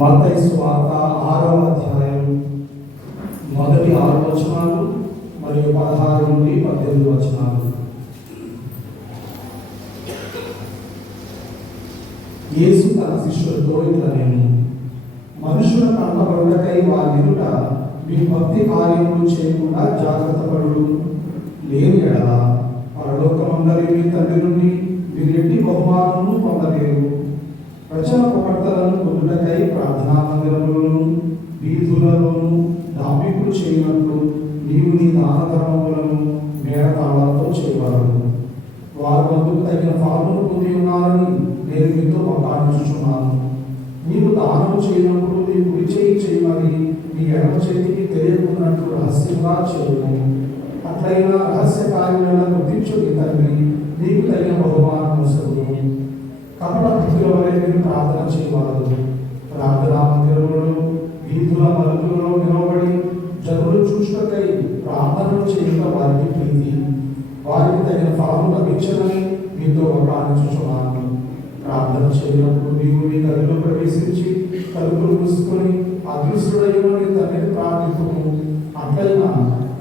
మత్తయి సువార్త 6వ అధ్యాయం మొదటి 6 వచనాలు మరియు 16 నుండి 18 వచనాలు. యేసు తన శిష్యులతో ఇట్లా నేను మనుషుల కనబడుటకై వారి ఎదుట మీ భక్తి కార్యములు చేయకుండా జాగ్రత్త పడు. లేని ఎడల పరలోకమందరి మీ తండ్రి నుండి మీరు ఎట్టి బహుమానము పొందలేరు. ప్రజల ప్రవర్తనను పొందుటకై ప్రార్థనా మందిరములను వీధులలోను దాపికులు చేయనట్లు నీవు నీ దాన ధర్మములను మేడతాళాలతో చేయవలెను. వారు అందుకు తగిన ఫలమును పొంది ఉన్నారని నేను మీతో వకాణించుచున్నాను. నీవు దానము చేయనప్పుడు నీ కుడి చేయి చేయమని నీ ఎడమ చేతికి తెలియకున్నట్లు రహస్యంగా చేయము. అట్లయినా రహస్య కార్యాలను గుర్తించు నీ తండ్రి నీకు తగిన బహుమానం వస్తుంది. కపట భక్తుల వలె మీరు ప్రార్థన చేయవలదు. ప్రార్థనా మందిరములలో వీధుల మలుపులలో నిలబడి జనులు చూచుటకై ప్రార్థనలు చేయక వారికి ప్రీతి. వారికి తగిన ఫలము లభించదని మీతో వకాణించుచున్నాను. ప్రార్థన చేయనప్పుడు నీవు నీ గదిలో ప్రవేశించి తలుపులు మూసుకొని అదృష్టుడైన తండ్రిని ప్రార్థించుము. అట్లయినా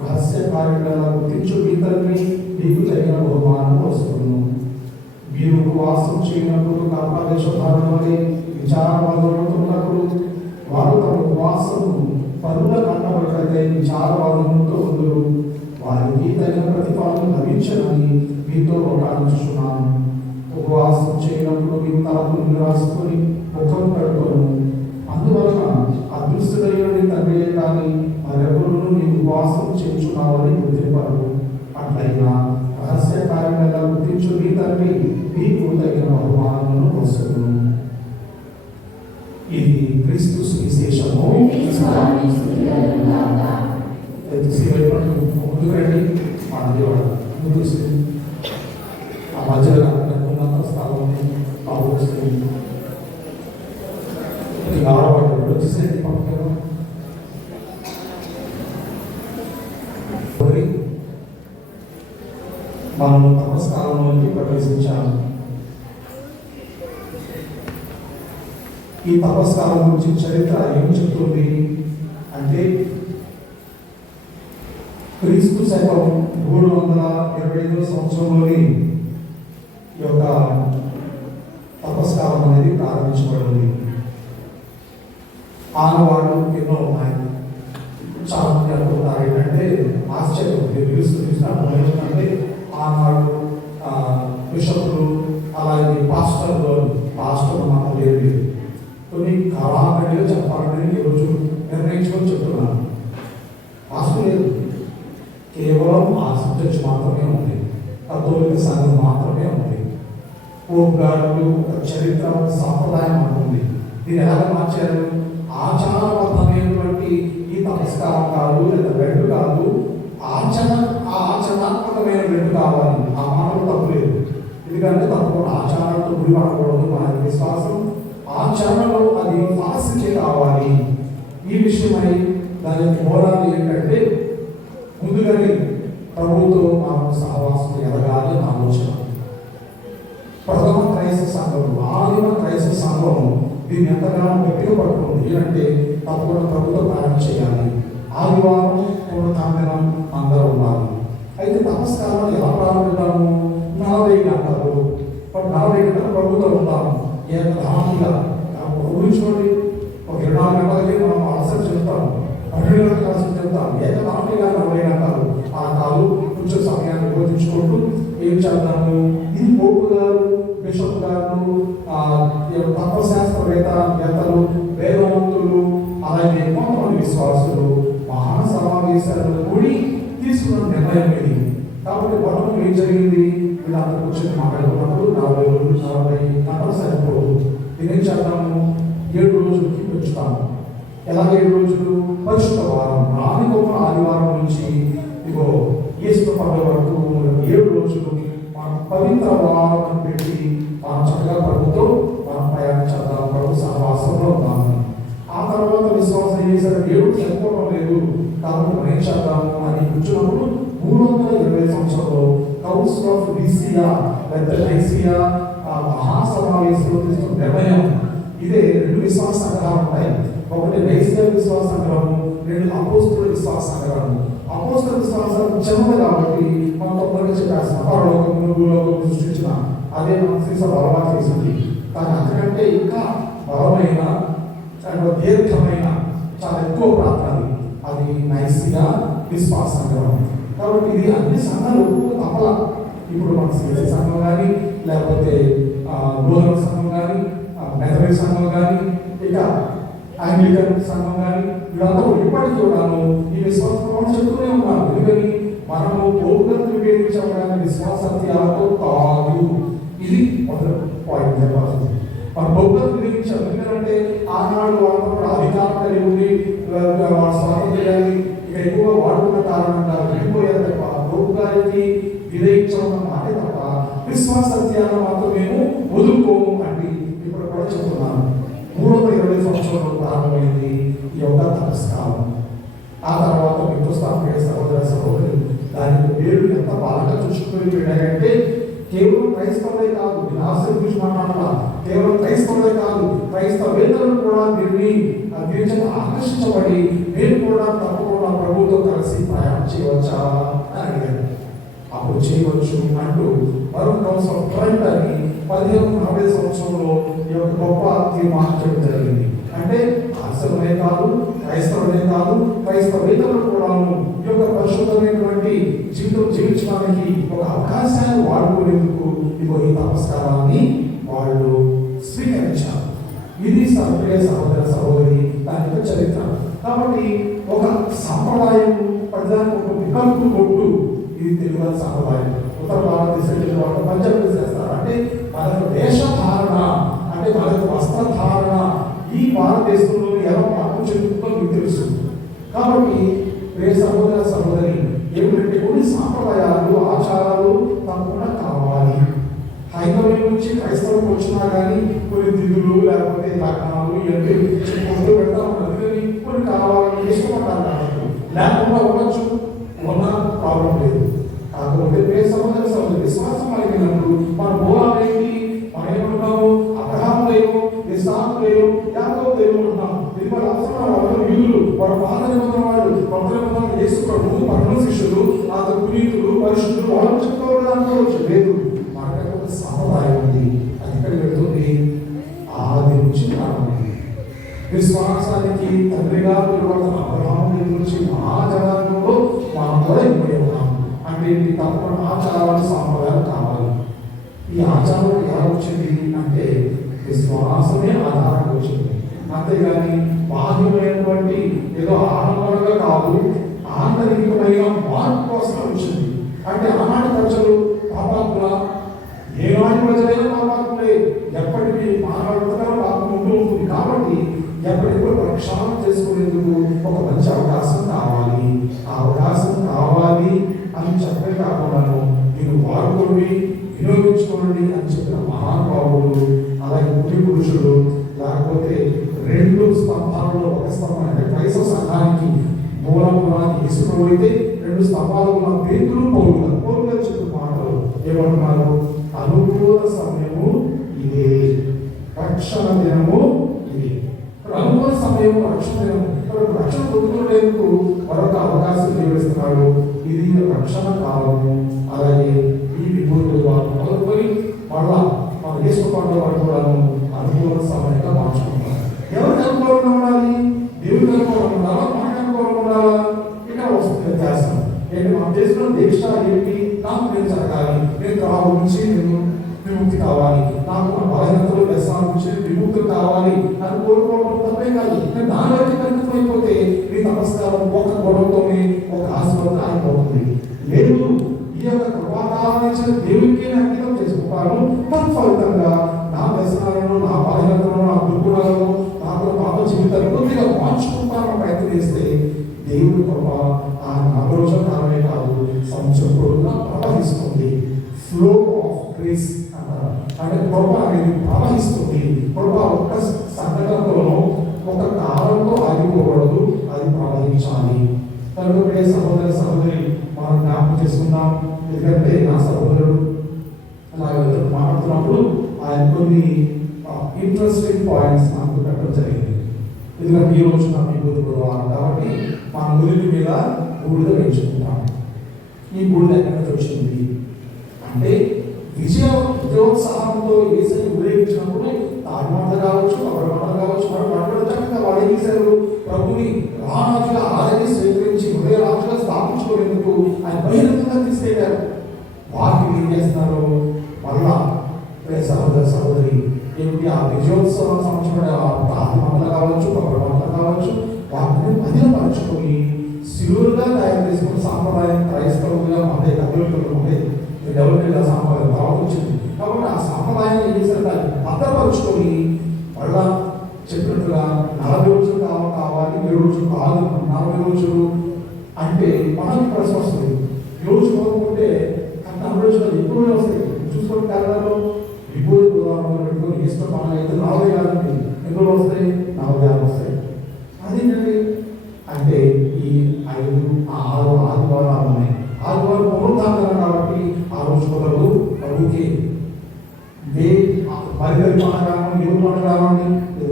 రహస్య కార్యాలను గుర్తించు మీ తండ్రి నీకు తగిన బహుమానం వస్తుంది. మీరు ఉపవాసం చేయనప్పుడు కర్మదేశధారుల వలె విచారవాదులతో వారు తమ ఉపవాసము పరుల కంటబడకై విచారవాదములతో ఉందరు. వారికి తగిన ప్రతిఫలం లభించదని మీతో వకాణించుచున్నాను. ఉపవాసం చేయనప్పుడు మీ తలపులు రాసుకొని ముఖం కడుకోను. అందువలన అదృష్టుడైన తండ్రి కానీ మరెవరు నీ ఉపవాసం చేయించున్నావని గుర్తింపరు. అట్లయినా రహస్య కార్యాలను గుర్తించు మీ తండ్రి మీకు తగిన బహుమానములను వస్తుంది. ఇది క్రీస్తు సువిశేషము. ముందుకు రండి. మన దేవుడు ముందుకు ఆ మధ్యలో ఉన్నంత స్థలం వచ్చేసేది పక్కన మనం తపస్కాలంలోకి ప్రవేశించాము. ఈ తపస్కాలం గురించి చరిత్ర ఏం చెప్తుంది అంటే క్రీస్తు శకం 325వ సంవత్సరంలోని ఈ యొక్క తపస్కాలం అనేది ప్రారంభించబడింది. ఆనవాళ్ళు ఎన్నో ఉన్నాయి. చాలా మంది అనుకుంటారు ఏంటంటే ఆశ్చర్యం అంటే ఆనాడు బిషపులు అలాగే పాస్టర్లు మాత్రం లేదు. కొన్ని కళాఖండిగా చెప్పాలని ఈరోజు నిర్ణయించుకొని చెప్తున్నాను. పాస్టర్ లేదు, కేవలం ఆ సబ్జెక్ట్స్ మాత్రమే ఉంది. కథోలిక సంఘం మాత్రమే ఉంది. పోప్ గారు ఒక చరిత్ర సాంప్రదాయం ఉంటుంది. దీన్ని ఎలా మార్చారు? ఆచారబద్ధమైనటువంటి ఈ తపస్కారం కాదు, లేదా రెండు కాదు, ఆచరణాత్మకమైన రెండు కావాలి. ఆ మాటలు తప్పులేదు. ఎందుకంటే తప్పకుండా ఆచారాలతో గురిపడకూడదు. మన విశ్వాసం ఆచరణలో అది ఫలసిద్ధి కావాలి. ఈ విషయమై దాని మూలాలు ఏంటంటే ముందుగానే ప్రభువుతో మనం సహవాసం ఎదగాలి అని ఆలోచన. ప్రథమ క్రైస్తవ సంఘం, ఆదిమ క్రైస్తవ సంఘం దీన్ని ఎంతగానో గట్టిగా పట్టుకుంది. అంటే తప్పకుండా ప్రభుత్వ ప్రయాణం చేయాలి. ఆదివారం పూర్ణతాంబరం అందరూ ఉండాలి. అయితే తపస్కారాలు ఎలా ప్రారంభిద్దాము? 40 గంటలు 40 గంటలు ప్రభుత్వం ఉంటాము. హామీగా ఊహించుకోండి. ఒక 24 గంటలకి మనం అలసట చెప్తాము, 12 గంటలకు అలసట చెప్తాము. 40 గంటలు ఆ కాలు కొంచెం సమయాన్ని బోధించుకుంటూ ఏం చేద్దాము? ఇది పోపు గారు, బిషప్ గారు, తత్వశాస్త్రవేత్తలు, వేదవంతులు, అలాగే కొంతమంది విశ్వాసులు మహా సమావేశాలను కూడి తీసుకున్న నిర్ణయం ఇది. కాబట్టి మనం ఏం జరిగింది? వీళ్ళందరూ కూర్చొని మాట్లాడుకున్నప్పుడు 40 గంటలు సరిపోదు. దీనేం చేద్దాము? 7 రోజులకి పెంచుతాము. ఎలా 7 రోజులు? పరిశుద్ధ వారం, రానికొక ఆదివారం నుంచి ఇగో ఈస్టర్ పండుగ వరకు 7 రోజులు మనం పవిత్ర వారం అని పెట్టి మనం చక్కగా ప్రభుతో మనం ప్రయాణం చేద్దాం. ప్రభు సహవాసంలో ఉన్నాము. ఆ తర్వాత విశ్వాసం చేశారు. 7 సరిపోవడం లేదు, కాబట్టి మనం ఏం చేద్దాము అని కూర్చున్నప్పుడు 320 సంవత్సరంలో కౌన్సిల్ ఆఫ్ నిసియా లేదా నైసియా మహాసమావేశంలో తీసుకున్న నిర్ణయం ఇదే రెండు విశ్వాస సంగ్రహాలు ఉంటాయి. ఒకటి రైతుల విశ్వాస సంగ్రహము, రెండు అపోస్తుల విశ్వాస సంగ్రహము. అపోస్తుల విశ్వాసం చిన్నది కాబట్టి మనం తొందరగా చెప్పేస్తాం. పరలోకము భూలోకము సృష్టించిన అదే మన శ్రీసభ అలవాటు చేసింది. కానీ అంతకంటే ఇంకా బలమైన దీర్ఘమైన చాలా ఎక్కువ ప్రార్థన అది నైసియా విశ్వాస సంగ్రహం. కాబట్టి ఇది అన్ని సంఘాలు తప్పల. ఇప్పుడు మన శ్రీసభ సంఘం కానీ, లేకపోతే బోధన సంఘం కానీ, మెథడిస్ట్ సంఘం కానీ, ఇక ఆంగ్లికన్ సంఘం కానీ, వీళ్ళందరూ ఇప్పటికీ కూడాను ఈ విశ్వాసం చెప్తూనే ఉన్నారు. ఎందుకని మనము పౌరులను వివేచించడానికి విశ్వాస సత్యాలతో కాదు. ఇది ఒక పాయింట్ చెప్పాల్సింది. మన పౌరులను వివేచించాలి. ఎందుకంటే ఆనాడు వాళ్ళతో కూడా అధికారం కలిగి ఉంది, వాళ్ళ స్వాతంత్ర్యాన్ని ఇక ఎక్కువ వాడుకున్న కారణంగా విడిపోయారు తప్ప పౌరు గారికి వివేచించడం మాటే తప్ప విశ్వాస సత్యాలను మాత్రం మేము వదులుకోము అంటే ఇప్పుడు కూడా చెప్తున్నాను. 320 సంవత్సరంలో ప్రారంభమైంది ఈ యొక్క తపస్కాలం. ఆ తర్వాత మిత్రస్థాపన సహోదర సహోదరులు దానికి పేరు ఎంత బాగా చూసుకుని వెళ్ళారంటే కేవలం క్రైస్తవులే కాదు, నేను ఆశ్రయం గురించి మాట్లాడాల, కేవలం క్రైస్తవులే కాదు క్రైస్తవేతరులు కూడా దీన్ని ఆకర్షించబడి నేను కూడా తప్పకుండా ప్రభుత్వం కలిసి ప్రయాణం చేయవచ్చా అని అడిగారు. అప్పుడు చేయవచ్చు అంటూ వరుణ్ కౌన్సిల్ ఆఫ్ ట్రెంట్ అని 1540 సంవత్సరంలో ఈ యొక్క గొప్ప తీర్మానం చేయడం జరిగింది. అంటే ఆశ్రమే కాదు, క్రైస్తవులే కాదు, క్రైస్తవేతరులు కూడా ఈ యొక్క పరిశుద్ధమైనటువంటి జీవితం జీవించడానికి ఒక అవకాశాన్ని వాడుకునేందుకు ఇగో ఈ తపస్కారాన్ని వాళ్ళు స్వీకరించారు. ఇది సర్ప్రియ సహోదర సహోదరి దాని యొక్క చరిత్ర. కాబట్టి ఒక సంప్రదాయం ప్రజలకు ఒక వికల్పు కొట్టు ఇది తెలుగు సంప్రదాయం. ఉత్తర భారతదేశం వాళ్ళు పంజాబ్ చేస్తారు. అంటే మన వేషధారణ, అంటే మన వస్త్రధారణ ఈ భారతదేశంలో ఎలా మార్పు చెందుతుందో మీకు తెలుసు. కాబట్టి రే సహోదర సహోదరి ఏమిటంటే కొన్ని సాంప్రదాయాలు ఆచారాలు తప్పకుండా కావాలి. హైదరాబాద్ నుంచి క్రైస్తవం వచ్చినా కానీ కొన్ని దిగులు లేకపోతే లగ్నాలు ఇవన్నీ చెప్పుకుంటూ పెడతా ఉంటారు. కానీ కొన్ని కావాలని ఇష్టపడ్డారు కాబట్టి లేకుండా ఉండొచ్చు, ఉన్న ప్రాబ్లం లేదు. కాకపోతే రే సహోదర సహోదరి విశ్వాసం కలిగినప్పుడు మన మూలాలు ఏంటి, మనం ఏమంటున్నాము, అబ్రహాము దేవుడు, ఇస్సాకు దేవుడు, యాకోబు దేవుడు అంటున్నాము. ఇది మన అవసరం. వాళ్ళు యూదులు, వాడు పాత నిబంధన వాళ్ళు, కొత్త నిబంధన యేసు ప్రభువు, పరమ శిష్యులు, ఆ పునీతులు, పరిశుద్ధులు వాళ్ళు చెప్పుకోవడం అనుకోవచ్చు. లేదు, మనకు ఒక సాంప్రదాయం ఉంది. అది ఇక్కడ వెళ్తుంది ఆది నుంచి ప్రారంభమైంది. విశ్వాసానికి తండ్రిగా పిలువబడిన అబ్రహాము గురించి ఆ జనాంగంలో మనం కూడా ఇప్పుడే ఉన్నాము. అంటే తప్పకుండా ఆచారాలు సాంప్రదాయాలు కావాలి. ఈ ఆచారం ఎలా వచ్చింది అంటే విశ్వాసమే ఆధారంగా వచ్చింది. అంతేగాని బాహ్యమైనటువంటి ఏదో ఆడంబరంగా కాదు, ఆంతరికమైన మార్పు కోసం వచ్చింది. అంటే ఆనాటి ప్రజలు పాపాత్ముల, ఏనాటి ప్రజలైనా పాపాత్ములే, ఎప్పటికీ మానవుడిగా పాపం ఉంటూ ఉంటుంది. కాబట్టి ఎప్పటికీ ప్రక్షాళన చేసుకునేందుకు ఒక మంచి అవకాశం కావాలి. ఆ అవకాశం కావాలి అని చెప్పే కాకుండాను మీరు వాడుకోండి, వినియోగించుకోండి అని చెప్పిన మహానుభావులు, అలాగే పుట్టి పురుషులు, లేకపోతే 2 స్తంభాలలో ఒక స్తంభం అంటే క్రైస్తవ సంఘానికి మూలానికి యేసుప్రభు అయితే 2 స్తంభాలు ఉన్న పేతురు పౌలుగా చెప్పిన మాటలు ఏమంటున్నారు, అనుకూల సమయము ఇదే, రక్షణ దినము ఇది. అనుకూల సమయము రక్షణ దినము. రక్షణ పొందుకునేందుకు మరొక అవకాశం నిర్వహిస్తున్నాడు. ఇది రక్షణ కాలము. అలాగే ఈ విభూతులు మొదలుకొని మళ్ళా మన యేసుప్రభు వారు కూడా అనుకూల సమయంగా మార్చుకుంటారు. ఎవరికి అనుకూలంగా ఉండాలి? దేవుడికి అనుకూలంగా ఉండాలా, మనకు అనుకూలంగా ఉండాలా? ఇక్కడ వస్తుంది వ్యత్యాసం. ఏంటి మనం చేసిన దీక్ష ఏంటి? నాకు నేను జరగాలి, నేను రావు నుంచి నేను విముక్తి కావాలి, నాకు నా బలహీనతలు వ్యసనాల నుంచి విముక్తి కావాలి అని కోరుకోవడం తప్పే కాదు. నేను దానిలోకి పరిమితమైపోతే మీ నమస్కారం ఒక గొడవతోనే ఒక ఆశీర్వాదం అయిపోతుంది. లేదు, ఈ యొక్క కృపాకాలం దేవుడికి అంకితం చేసుకుంటాను. తత్ఫలితంగా నా వ్యసనాలను, నా బలహీనతలను, నా దుర్గుణాలను, నాకు పాప జీవితాన్ని కొద్దిగా మార్చుకుంటాను ప్రయత్నం చేస్తే దేవుడి కృప ఆ 4 రోజుల కాలమే కాదు, సంవత్సరం పొడవునా ప్రవహిస్తుంది. ఫ్లో ఆఫ్ గ్రేస్ అంటారు. అంటే కృప అనేది ప్రవహిస్తుంది. కృప ఒక్క సంఘటనలోనూ ఒక కాలంలో ఆగిపోకూడదు, అది ప్రవహించాలి. కనుక సహోదర సహోదరి మనం జ్ఞాపకం చేసుకుందాం. ఎందుకంటే నా సహోదరుడు అలాగే మాట్లాడుతున్నప్పుడు ఆయన కొన్ని ఇంట్రెస్టింగ్ పాయింట్స్ నాకు పెట్టడం జరిగింది. ఎందుకంటే ఈ రోజు నా విభూతి గురువారం కాబట్టి మన నుదుటి మీద బూడిద వేయించుకుంటాం. ఈ బూడిద ఎక్కడి నుంచి వచ్చింది అంటే విజయోత్సాహంతో యేసుని ఊరేగించినప్పుడు తాగుమంటలు కావచ్చు, అబడమంటలు కావచ్చు, వాడు చక్కగా వాడు ఏం చేశారు, ప్రభుని రాజుగా ఆదరి స్వీకరించి హృదయ రాజుగా స్థాపించుకునేందుకు ఆయన బహిరంగంగా తీసుకెళ్లారు. వాటిని ఏం చేస్తున్నారు మళ్ళా సహోదర సహోదరి ఏమిటి ఆ విజయోత్సవం సంవత్సరం తాగుమంటలు కావచ్చు, అబడమంటలు కావచ్చు, వాటిని మదిలపరచుకొని శిలువులుగా తయారు చేసుకున్న సాంప్రదాయం క్రైస్తవులుగా అదే కథలు ఉండే డెవలప్మెంట్ సాంప్రదాయం బాగుంటుంది. కాబట్టి ఆ సాంప్రదాయాన్ని ఏం చేశారు భద్రపరుచుకొని మళ్ళా చెప్పినట్టుగా 40 రోజులు కావాలి 7 రోజులు కాదు 40 రోజులు అంటే మనకి ప్రశ్న వస్తుంది. ఈ రోజు కోరుకుంటే 40 రోజులు ఎక్కువ వస్తాయి. చూసుకోండి కేరళలో విభూతి గురువారం పెట్టుకొని ఇష్టం మనం అయితే 40 కాదండి ఎన్ని వస్తాయి 46 వస్తాయి. అదేంటండి అంటే ఈ 5 6 ఆదివారాలు ఉన్నాయి. ఆదివారం పునరుద్ధారణ కాబట్టి ఆ రోజు మొదలు ప్రభుకి మరి పండగ దేవుడు పండగండి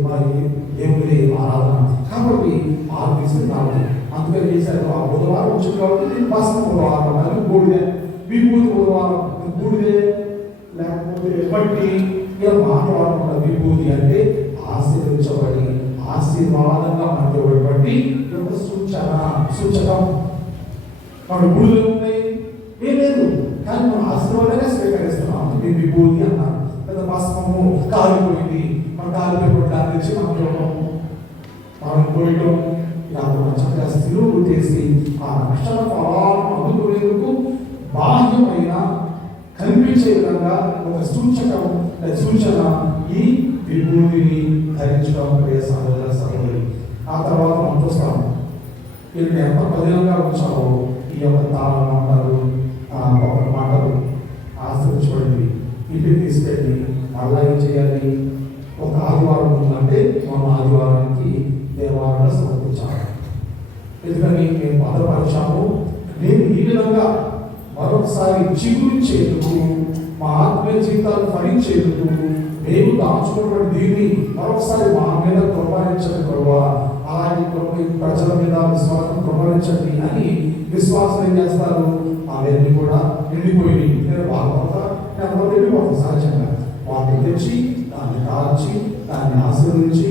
మరి దేవుడి ఆరాధన కాబట్టి 6 తీసుకుని రావాలి. అందుకని చేశారు ఆ బుధవారం వచ్చింది కాబట్టి దీన్ని పసమ బుధవారం అని బూడిదే విభూతి బుధవారం బూడిదే లేకపోతే బట్టి ఇలా మాట్లాడకుండా విభూతి అంటే ఆశీర్వించబడి ఆశీర్వాదంగా మనకి ఒక సూచకం మన బూడిలో ఉన్నాయి ఏం లేదు కానీ మనం ఆశీర్వాదంగా స్వీకరిస్తున్నాం. మేము విభూతి అన్నాను లేదా పసమము కాలిపోయింది మన కాలిపోయి నుంచి మనం పోయటం ఇలా చక్కగా స్థిరువు చేసి ఆ రక్షణ ఫలాలను అందుకునేందుకు బాహ్యమైన కనిపించే విధంగా ఒక సూచన ఈ విభూతిని ధరించడం ప్రియ సహోదర సహోదరి. ఆ తర్వాత మనం చూస్తాం వీళ్ళని ఎంత పదిలంగా ఉంచాలో ఈ యొక్క తాళం మాటలు ఆశ్రయించబడింది. ఇంటికి తీసుకెళ్ళి మళ్ళా ఏం చేయాలి, ఒక ఆదివారం ఉందంటే మనం ఆదివారానికి దేవాలయంలో సమర్పించాలి. ఎందుకని మేము బాధపరిచాము, నేను ఈ విధంగా మరొకసారి చిగురించేందుకు మా ఆత్మీయ జీవితాలు ఫలించేందుకు మేము దాచుకున్నటువంటి దీన్ని మరొకసారి మా మీద కృపణించండి ప్రభావ, అలాగే ప్రజల మీద విశ్వాసం కృపణించండి అని విశ్వాసం ఏం చేస్తారు, అవన్నీ కూడా ఎండిపోయి ఎండిపోతుంది సహజంగా. వాటిని తెచ్చి దాన్ని కాల్చి దాన్ని ఆశీర్వదించి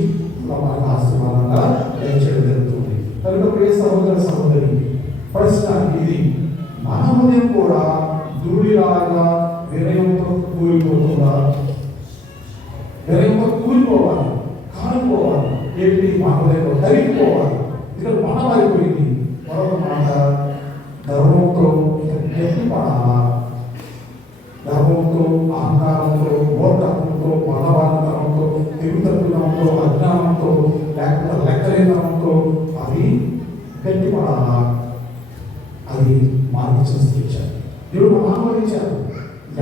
మనకు ఆశీర్వాదంగా దయచేయడం జరుగుతుంది. కనుక ప్రియ సహోదర సహోదరి ప్రశ్న ఇది, మన హృదయం కూడా ధూళిలాగా వినయంతో కూలిపోతుందా? వినయంతో కూలిపోవాలి, కాలిపోవాలి, ఏంటి మన హృదయంలో కరిగిపోవాలి. ఇక్కడ మనం అయిపోయింది. మరొక మాట, గర్వంతో గట్టిపడాలా, గర్వంతో అహంకారంతో మూర్ఖత్వంతో బలవాదనంతో తిరుగుతనంతో అజ్ఞానంతో లేకపోతే లెక్కలేనంతో అది గట్టిపడాలా? అది మార్పించిన స్థితించారు. దేవుడు ఆహ్వానించారు.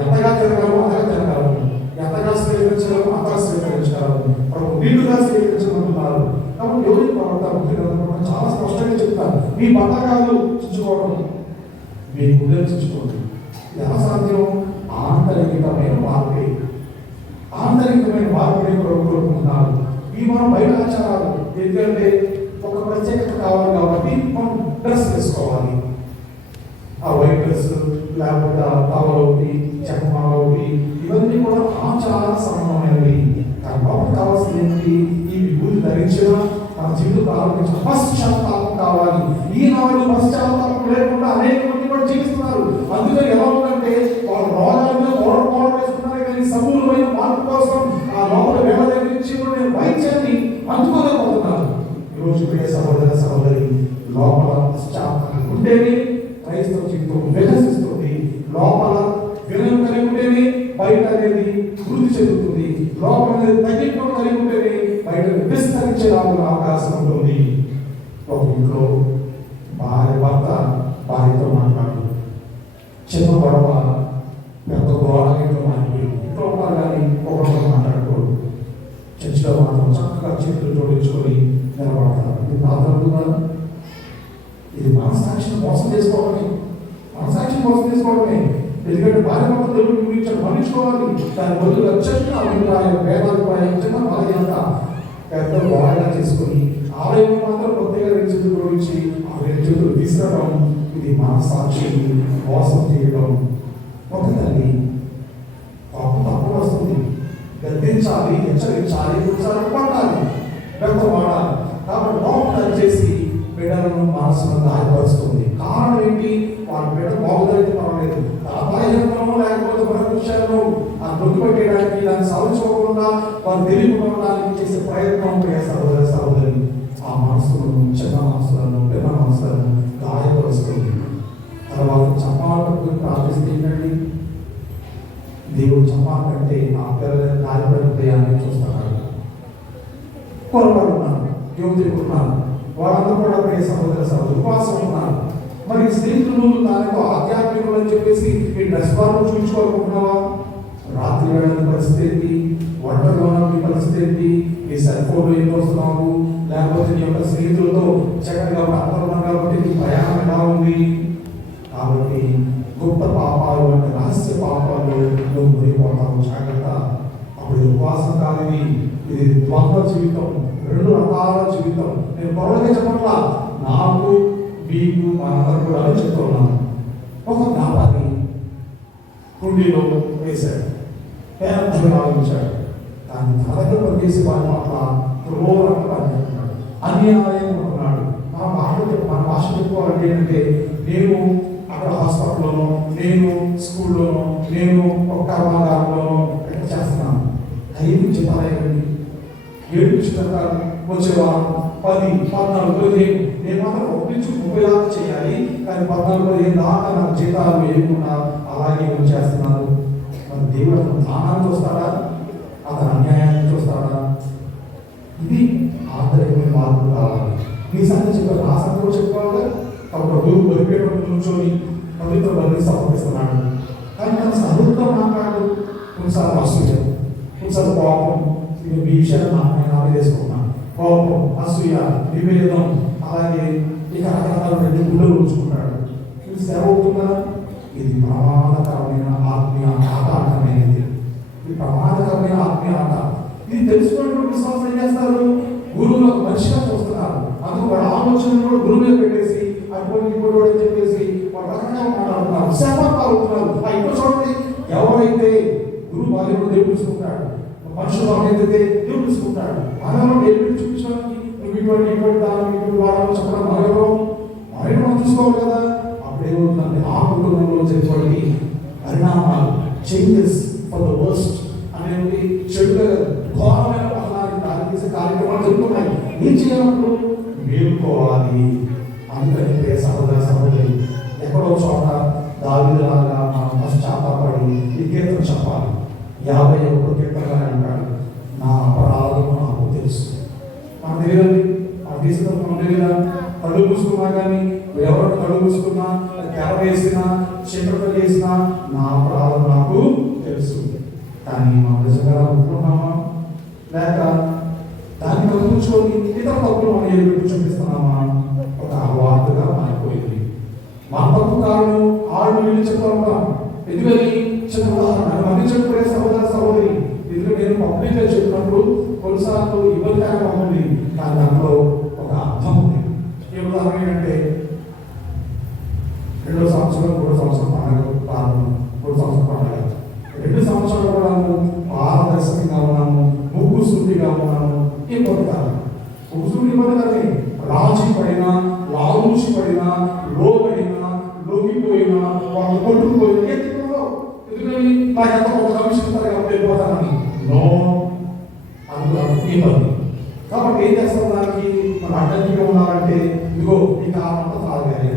ఎంతగా తిరగలము అంతగా తిరగలము, ఎంతగా స్వీకరించగలము అంతగా స్వీకరించగలము, ప్రభు నీళ్లుగా స్వీకరించమంటున్నారు. కాబట్టి ఎవరికి ప్రవర్తన చాలా స్పష్టంగా చెప్తారు, మీ పథకాలు చుచ్చుకోవడం మీ గుండెలు చుచ్చుకోండి. ఎలా సాధ్యం? ఆంతరికమైన మార్పిడి కోరుకుంటున్నారు. ఈ మనం బయట ఆచారాలు ఎందుకంటే ఒక ప్రత్యేకత కావాలి కాబట్టి మనం డ్రెస్ వేసుకోవాలి. ఆ వైట్ డ్రెస్ లేకపోతే టవల్ ఒకటి, చక్మాల ఒకటి, ఇవన్నీ కూడా ఆచార సంబంధమైనవి. కాబట్టి కావాల్సింది ఏంటి? ఈ విభూతి ధరించిన మన జీవితం ఆలోచించిన పశ్చాత్తాపం కావాలి. ఈనాడు పశ్చాత్తాపం లేకుండా అనేక మంది కూడా జీవిస్తున్నారు. అందుకని ఎలా ఉందంటే వాళ్ళ రోగాల మీద పోరాటం వేస్తున్నారు, కానీ సమూలమైన మార్పు కోసం ఆ లోపల వ్యవహరించి వైద్యాన్ని అందుకోలేకపోతున్నారు. ఈరోజు ప్రియ సహోదర సహోదరి, లోపల పశ్చాత్తాపం ఉంటేనే క్రైస్తవ జీవితం వికసిస్తుంది. లోపల వినయం కలిగి ఉంటేనే బయట అనేది వృద్ధి చెందుతుంది. లోపల అనేది తగ్గింపు కలిగి ఉంటేనే బయట విస్తరించేలాగా అవకాశం ఉంటుంది. ఒక ఇంట్లో భర్త భార్యతో మాట్లాడు, చిన్న గొడవ పెద్ద గోడతో మాట్లాడి ఇంట్లో ఉన్నారు కానీ ఒకరితో మాట్లాడుకోడు. చర్చిలో మాత్రం చక్కగా చేతులు జోడించుకొని నిలబడతారు. ఇది ప్రార్థన, ఇది మనసాక్షిని మోసం చేసుకోవడమే. ఎందుకంటే భార్య భర్తలు దేవుడు గురించి మరణించుకోవాలి. దాని బదులు చిన్న అభిప్రాయం, భేదాభిప్రాయం, చిన్న బలహీనత పెద్ద గోడగా చేసుకొని ఆలయం మాత్రం కొత్తగా రెండు గురించి ఆ రెండు చేతులు తీసుకురావడం, ఇది మనసాక్షిని మోసం చేయడం. ఒక తల్లి పాపం తక్కువ వస్తుంది, గద్దించాలి, హెచ్చరించాలి, కొన్నిసార్లు పట్టాలి, పెద్ద వాడాలి. కాబట్టి మోసం చేసి బిడ్డలను మనసును గాయపరుస్తుంది. కారణం ఏంటి? వాళ్ళ బిడ్డ బాగుదైతే పర్వాలేదు, అపాయంలో లేకపోతే మన విషయాలను ఆ దొంగిపెట్టేయడానికి, దాన్ని సాధించుకోకుండా వాళ్ళు తెలియకపోవడానికి చేసే ప్రయత్నం సహోదర సహోదరి ఆ మనసులను, చిన్న మనసులను, పెద్ద మనసులను గాయపరుస్తుంది. తర్వాత చంపాలకు ప్రార్థిస్తే ఏంటండి? దేవుడు చంపాలంటే ఆ పిల్లల గాయపడిన హృదయాన్ని చూస్తున్నాడు. కొరపాటు ఉన్నారు, యువతులు ఉన్నారు, వాళ్ళందరూ కూడా ప్రియ సహోదర సహోదరు ఉపవాసం ఉన్నారు. మరి స్నేహితులు దానితో ఆధ్యాత్మికులు అని చెప్పేసి ఈ డ్రెస్ బార్లు చూపించుకోవాలనుకుంటున్నావా? రాత్రి వేళ పరిస్థితి ఏంటి? ఒంటరిగా ఉన్న పరిస్థితి ఏంటి? నీ సెల్ ఫోన్లో ఏం వస్తున్నావు? లేకపోతే నీ యొక్క స్నేహితులతో చక్కగా ప్రాంతం కాబట్టి నీ ప్రయాణం ఎలా ఉంది? కాబట్టి గొప్ప పాపాలు అంటే రహస్య పాపాలు నువ్వు మునిగిపోతావు, జాగ్రత్త. అప్పుడు ఉపవాసం కాదు, ఇది ద్వంద్వ జీవితం, రెండు రకాల జీవితం. నేను పొరలుగా చెప్పట్లా, నాకు మీకు మనందరూ కూడా చెప్తున్నాను. ఒక వ్యాపారి కుండీలో వేశాడు, పేదగా ఆలోచించాడు. దాన్ని తనకు పనిచేసి వారి పట్ల క్రూరంగా పనిచేస్తున్నాడు, అన్యాయం ఉన్నాడు. మన భాష చెప్పుకోవాలంటే ఏంటంటే, నేను అక్కడ హాస్పిటల్లోనో, నేను స్కూల్లోనో, నేను ఒక కర్మాగారంలోనో ఎక్కడ చేస్తున్నాను. 5 చెప్పాలండి, 7 పుస్తకాలు వచ్చేవా 10, 14, 15 నేను మాత్రం 1 నుంచి 30 దాకా చేయాలి. కానీ 14, 15 దాకా నాకు జీతాలు వేయకుండా అలాగే చేస్తున్నారు. మరి దేవుడు అతను దానాన్ని చూస్తాడా? అతను అన్యాయాన్ని చూస్తాడా? ఇది ఆంతరికమైన మార్పు కావాలి. మీ సంగతి చెప్పారు, ఆ సంగతి చెప్పుకోవాలి. కాబట్టి గురువు బలిపేటప్పుడు నుంచొని పవిత్ర బలి సమర్పిస్తున్నాడు. కానీ తన సహృదయంతో మాట్లాడు. కొన్నిసార్లు అసూయ, కొన్నిసార్లు కోపం, మీ విషయాన్ని నాకు వేసుకున్నాను. కోపం, అసూయ, విభేదం, అలాగే ఇక రకరకాల రెండు గుళ్ళు ఉంచుకుంటాడు. ఇది సేవ అవుతుందా? ఇది ప్రమాదకరమైన ఆత్మీయ ఆట అంటమైనది. ఇది ప్రమాదకరమైన ఆత్మీయ ఆట. ఇది తెలుసుకున్నటువంటి విశ్వాసం ఏం చేస్తారు? గురువులు ఒక మనిషిగా చూస్తున్నారు. అందుకు వాళ్ళ ఆలోచనలు కూడా గురువు మీద పెట్టేసి అటువంటి ఇప్పుడు అని చెప్పేసి వాళ్ళ రకంగా మాట్లాడుతున్నారు, శాపాలు అవుతున్నారు. ఇప్పుడు చూడండి, ఎవరైతే గురువు బాల్యంలో దేవుడు చూసుకుంటాడు, మనుషులు బాగైతే దేవుడు చూసుకుంటాడు. మనలో దేవుడిని చూపించడానికి నువ్వు ఇటువంటి దాని వాడని చెప్పడం మనం చూసుకోవాలి కదా. అప్పుడేమవుతుందంటే ఆ కుటుంబంలో జరిగే పరిణామాలు, చేంజెస్ ఫర్ ద వర్స్ట్ అనేది చెడుగా ఘోరమైన పతనానికి దారితీసే కార్యక్రమాలు జరుగుతున్నాయి. ఏం చేయాలప్పుడు? మేలుకోవాలి. అందుకని ప్రియ సహోదర సహోదరి, ఎక్కడో చోట దావీదులాగా మనం పశ్చాత్తాపడి ఈ కీర్తన చెప్పాలి. 51 కీర్తనగా అంటాడు, నా అపరాధము నాకు తెలుసు. మన తెలియదు, మన తీసుకున్న మన తెలియదా? కళ్ళు మూసుకున్నా కానీ, ఎవరు కళ్ళు మూసుకున్నా, తెర వేసినా, చీకటి వేసినా నా అపరాధం నాకు తెలుసు. కానీ మనం నిజంగా అనుకుంటున్నామా? లేక దాన్ని కలుపుకొని ఇతర తప్పులు మనం ఎదురు చూపిస్తున్నామా? ఒక అలవాటుగా మారిపోయింది. మా తప్పు కారణం ఆడు వీళ్ళు చెప్తాం. ఎందుకని? చిన్న ఉదాహరణ అందించకపోయే సహోదర సహోదరి, ఎందుకంటే నేను పబ్లిక్గా చెప్పినప్పుడు కొన్నిసార్లు ఇబ్బందికరంగా ఉంది. కానీ దాంట్లో ఒక అర్థం ఉంది. ఏ ఉదాహరణ ఏంటంటే, 2వ సంవత్సరం 3వ సంవత్సరం పండుగ ప్రారంభం, 3వ సంవత్సరం పండుగ 2 సంవత్సరాలు కూడా పారదర్శకంగా ఉన్నాము, ముగ్గు శుద్ధిగా ఉన్నాము. ఇబ్బంది కాదు, ముగ్గు శుద్ధి ఇబ్బంది కాదు. రాజీ పడినా, లాలూచి పడినా, లోపడినా, లొంగిపోయినా, వాళ్ళు కొట్టుకుపోయినా ఎందుకంటే నాకు ఎంత ఒక కమిషన్ వెళ్ళిపోతానని నో అనుకున్నాను. ఇబ్బంది కాబట్టి ఏం చేస్తాం? దానికి మన అడ్డంకిగా ఉన్నారంటే, ఇదిగో ఈ కారణంతో తాగాలి,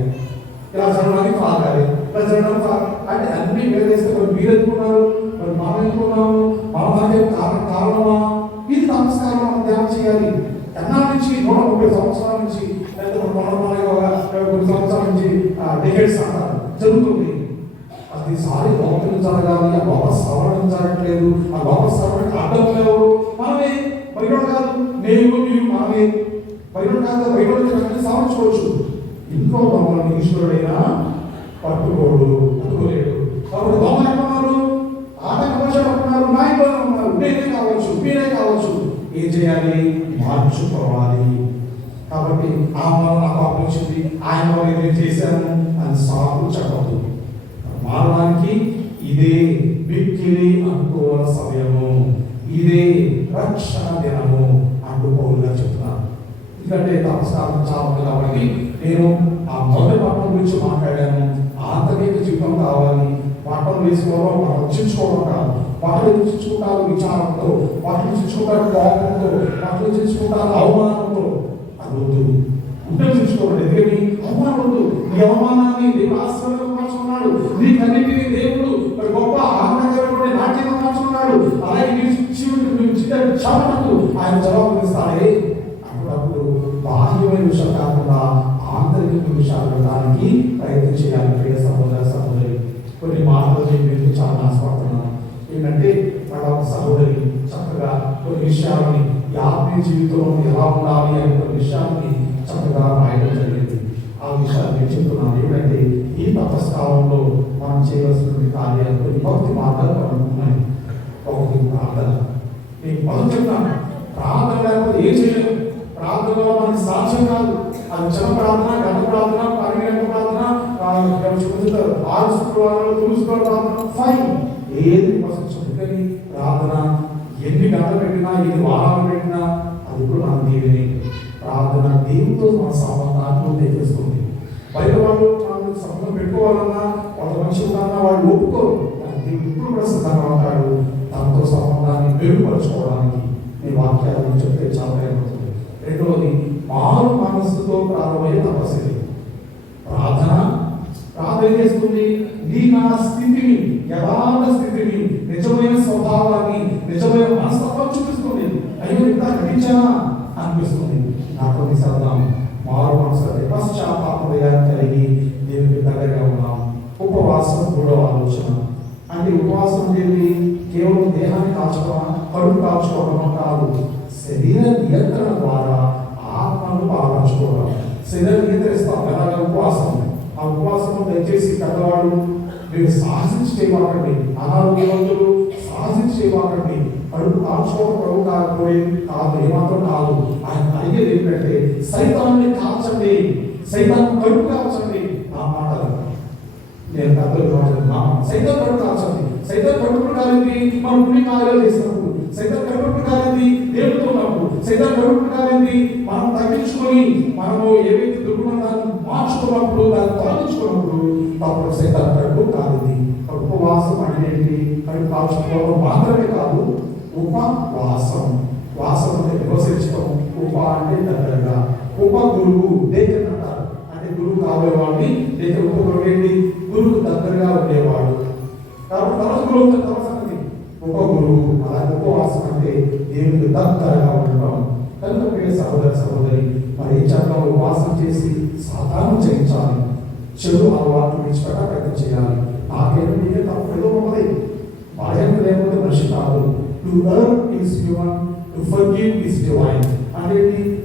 ఇలా చదవడానికి తాగాలి, ఇలా చదవడానికి అంటే అన్ని వేరేస్తే మరి మీరు ఎందుకున్నారు, మరి మనం ఎందుకున్నాము, మన దానికి కారణమా? ఇది నమస్కారం మనం ధ్యానం చేయాలి. ఎన్నాళ్ళ నుంచి 130 సంవత్సరాల నుంచి, లేదా 140 సంవత్సరాల నుంచి డెకేడ్స్ అంటారు జరుగుతుంది. ప్రతిసారి లోపల జరగాలి, ఆ లోపల సవరణ జరగట్లేదు. ఆ లోపల సవరణకి అడ్డం ఎవరు? మనమే. బయట కాదు, నేను మీరు మనమే. బయట కాదు, బయట సవరించుకోవచ్చు. ఇంట్లో మమ్మల్ని ఈశ్వరుడైనా పట్టుకోడు, పట్టుకోలేడు. కాబట్టి దొంగ ఎక్కడున్నారు, ఆటంకపరిచారు ఎక్కడున్నారు, నా ఇంట్లోనే ఉన్నారు. నేనే కావచ్చు, మీరే కావచ్చు. ఏం చేయాలి? మార్చుకోవాలి. కాబట్టి ఆ వల్ల నాకు అప్పించింది, ఆయన వల్ల ఏం చేశాను అని సాకు చెప్పదు. మారడానికి ఇదే మిక్కిలి అనుకూల సమయము, ఇదే రక్షణ దినము అంటూ పౌలుగా చెప్తున్నాను. ఎందుకంటే తపస్కారం చాలా ఉంది కాబట్టి నేను ఆ మొదటి పట్టణం గురించి మాట్లాడాను. ఆంతరిక జీవితం కావాలి. పట్టణం వేసుకోవడం, మనం రక్షించుకోవడం కాదు. వాటిని రక్షించుకుంటారు విచారంతో, వాటిని రక్షించుకుంటారు కోపంతో, వాటిని రక్షించుకుంటారు అవమానంతో. అది వద్దు. ఉపయోగించుకోవడం ఎందుకని? అవమానం వద్దు. ఈ అవమానాన్ని దేవుడు ఆశీర్వాదంగా మార్చుకున్నాడు. నీకన్నిటినీ దేవుడు గొప్ప ఆనందకరమైన నాట్యంగా మార్చుకున్నాడు. అలాగే చెమటకు ఆయన జవాబు ఇస్తాడే. అప్పుడప్పుడు బాహ్యమైన విషయం కాకుండా ఆంతరిక విషయాలు వినడానికి ప్రయత్నం చేయాలి. ప్రియ సహోదర సహోదరి, కొన్ని మాటలు నేను చాలా ఆశపడుతున్నాను. ఏంటంటే మన ఒక సహోదరి చక్కగా కొన్ని విషయాలని ఆత్మీయ జీవితంలో ఎలా ఉండాలి అనే కొన్ని విషయాన్ని చక్కగా రాయడం జరిగింది. ఆ విషయాన్ని నేను చెప్తున్నాను. ఏంటంటే ఈ తపస్కాలంలో మనం చేయవలసిన కార్యాలు కొన్ని భక్తి మార్గాలు మనకు ఉన్నాయి. ఒకటి ప్రార్థన. నేను మొదలు చెప్తాను, ప్రార్థన లేకపోతే ఏం చేయలేము. ప్రార్థనలో మనకి సాధ్యం కాదు. అది చిన్న ప్రార్థన, గంట ప్రార్థన, 12 గంటల ప్రార్థన, 6 శుక్రవారాలు, 9 శుక్రవారాలు ప్రార్థన, ఫైన్, ఏది విమర్శించదు. కానీ ప్రార్థన ఎన్ని గంటలు పెట్టినా, ఎన్ని వారాలు పెట్టినా అది కూడా మన దేవుని ప్రార్థన దేవునితో మన సంబంధాన్ని తెప్పిస్తుంది. బయట వాళ్ళు మనం సంబంధం పెట్టుకోవాలన్నా, వాళ్ళ మనిషి ఉన్నారన్నా వాళ్ళు ఒప్పుకోరు. దేవుడు ఇప్పుడు కూడా సిద్ధంగా ఉంటాడు తనతో సంబంధాన్ని మెరుగుపరచుకోవడానికి. ఈ వాక్యాలను చెప్తే చాలా ఏమవుతుంది. రెండవది, మారు మనస్సుతో ప్రారంభమయ్యే తపస్సు. ప్రార్థన ఏం చేస్తుంది? నీ నా స్థితిని, యథార్థ స్థితిని, నిజమైన స్వభావాన్ని, నిజమైన మనస్తత్వం చూపిస్తుంది. అయ్యో ఇంత గ్రహించానా అనిపిస్తుంది. నాకు కొన్నిసార్లు మారు మనసు పశ్చాత్తాపం కలిగి దేవునికి దగ్గరగా ఉన్నాం. ఉపవాసం మూడవ ఆలోచన. అంటే ఉపవాసం అనేది కేవలం దేహాన్ని కాల్చుకోవడం, కడుపు కాల్చుకోవడం కాదు. శరీర నియంత్రణ ద్వారా ఆత్మను బలపరచుకోవడం. శరీరం నియంత్రిస్తాం ఎలాగ ఉపవాసం. ఆ ఉపవాసం దయచేసి పెద్దవాళ్ళు మీరు సాహసించి చేయవాకండి. అనారోగ్యవంతులు సాహసించి చేయవాకండి. కడుపు కాల్చుకోవడం కడుపు కాకపోయింది కాదు, ఏమాత్రం కాదు. ఆయన అడిగేది ఏంటంటే సైతాన్ని కాల్చండి, సైతాన్ని కడుపు కాల్చండి. ఆ మాటలు నేను పెద్దలు సైతం కడుపు కాల్చండి. సైతం కడుపు కాలింది మనం పుణ్య కార్యాలు చేసినప్పుడు, సైతం కడుపు కాలింది దేవుడితో ఉన్నప్పుడు, సైతం కడుపు కాలింది మనం తగ్గించుకొని మనము ఏవైతే దుర్గుణాలను మార్చుకున్నప్పుడు, దాన్ని తొలగించుకున్నప్పుడు అప్పుడు సైతం కడుపు కాలింది. ఉపవాసం అంటే ఏంటి? కడుపు కాల్చుకోవడం మాత్రమే కాదు, ఉపవాసం. వాసం అంటే నివసించడం, ఉప అంటే దగ్గరగా. ఉప గురువు దేశం అంటారు. అంటే గురువు కాబోయేవాడిని దేశ ఉప గురువు ఏంటి? గురువు దగ్గరగా ఉండేవాడు. కాబట్టి తరచు గురువు తపస్సు ఉప గురువు. అలాగే ఉపవాసం అంటే దేవునికి దగ్గరగా ఉండడం. కనుక ప్రియ సహోదర సహోదరి, మరి చక్కగా ఉపవాసం చేసి సాధారణ చేయించాలి. చెడు అలవాటు విడిచిపెట్ట ప్రయత్నం చేయాలి. నాకేంటి మీకే తప్పు ఏదో ఉన్నది. బాధ్యత లేకపోతే మనిషి కాదు. To earn is human, to forgive is divine. అంటే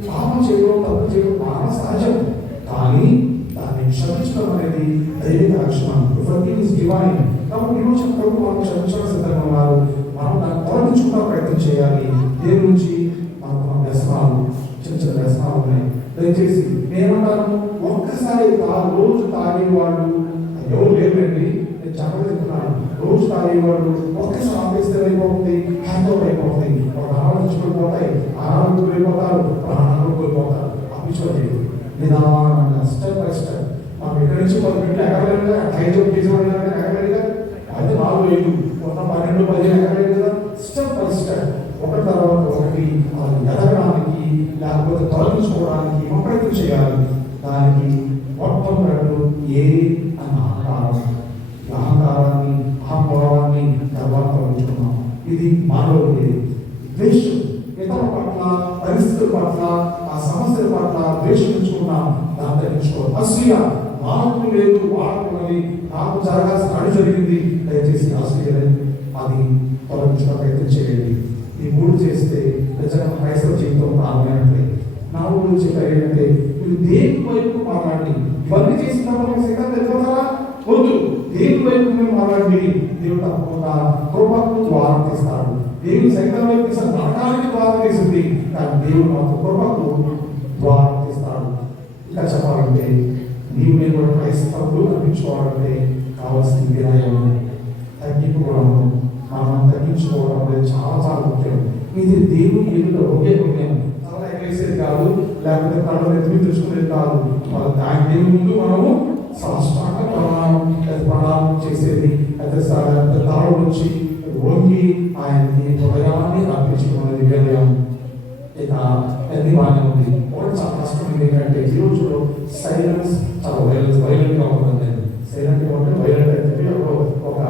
పాపం చేయడం, తప్పు చేయడం మానవ సహజం. కానీ దాన్ని క్షమించడం అనేది దైవిక లక్షణం. To forgive is divine. కాబట్టి ఈరోజు ప్రభు మనం క్షమించడం సిద్ధంగా ఉన్నారు. మనం దాన్ని తొలగించుకుంటా ప్రయత్నం చేయాలి. దేని నుంచి మనకు వ్యసనాలు, చిన్న చిన్న వ్యసనాలు ఉన్నాయి. దయచేసి నేనేమంటాను, ఒక్కసారి రోజు తాగేవాళ్ళు ఎవరు లేరండి. నేను చెప్పడం చెప్తున్నాను. రోజు తాగేవాళ్ళు ఒక్కసారి ఆపేస్తే అయిపోతుంది, హ్యాండ్ ఓవర్ అయిపోతుంది. ఒక ఆలోచించుకోపోతాయి, ఆరోగ్యం కోల్పోతారు, ప్రాణాలు కోల్పోతారు. ఆపించుకోలేదు నిదానంగా స్టెప్ బై స్టెప్. మనం ఎక్కడి నుంచి 10 మినిట్లు ఎగరలేదు, 5 కేజీ ఎగరలేదుగా, అయితే 4 5 మొత్తం 12 15 ఎగరలేదు కదా. స్టెప్ బై స్టెప్, ఒకటి తర్వాత ఒకటి ఎదగడానికి లేకపోతే తొలగించుకోవడానికి మనం ప్రయత్నం చేయాలి. దానికి మొట్టమొదటి ఏది అని అహంకారాన్ని, అహంభావాన్ని తర్వాత తొలగించుకున్నాం. ఇది మానవుడి ద్వేషం. ఇతరుల పట్ల, పరిస్థితుల పట్ల, ఆ సమస్యల పట్ల ద్వేషం ఉంచుకున్నాం. దాన్ని తగ్గించుకోవాలి. అసూయ, నాకు లేదు వాడుకున్నది, నాకు జరగాల్సిన అడి జరిగింది, దయచేసి అసూయ అది తొలగించుకున్న ప్రయత్నం చేయండి. ఈ 3 చేస్తే నిజంగా క్రైస్తవ జీవితం ప్రారంభమైనట్లే. 4 చెప్పారు ఏంటంటే, మీరు దేని వైపు మాట్లాడండి. ఇవన్నీ చేసిన తర్వాత సైతం తెలిపోతారా? వద్దు. దేని వైపు మేము మరలండి, దేవుడు తప్పకుండా కృపకు ద్వారం తీస్తాడు. దేవుడు సైతం వైపు తీసిన నరకానికి ద్వారం తీసింది, కానీ దేవుడు మాకు కృపకు ద్వారం తీస్తాడు. ఇంకా చెప్పాలంటే నీవు నేను కూడా క్రైస్తవులు అనిపించుకోవాలంటే కావాల్సిన వినయం, తగ్గింపుకోవడం, మనం తగ్గించుకోవడం అనేది చాలా చాలా ముఖ్యం. ఇది దేవుని ఎదుట ఒకే ముఖ్యం. తల ఎగరేసేది కాదు, లేకపోతే కళ్ళు ఎత్తుకు తెచ్చుకునేది కాదు. ఆయన దేవుని ముందు మనము సాష్టాంగ ప్రణామం చేసేది, అయితే తల నుంచి వంగి ఆయనకి హృదయాన్ని అర్పించుకున్నది వినయం. ఇక ఎన్ని బాగానే ఉంది. ఒకటి చాలా కష్టమైంది ఏంటంటే ఈ రోజులో సైలెన్స్ చాలా వైలెంట్గా ఉంటుంది. సైలెంట్గా ఉంటే వైలెంట్ అయితే ఒక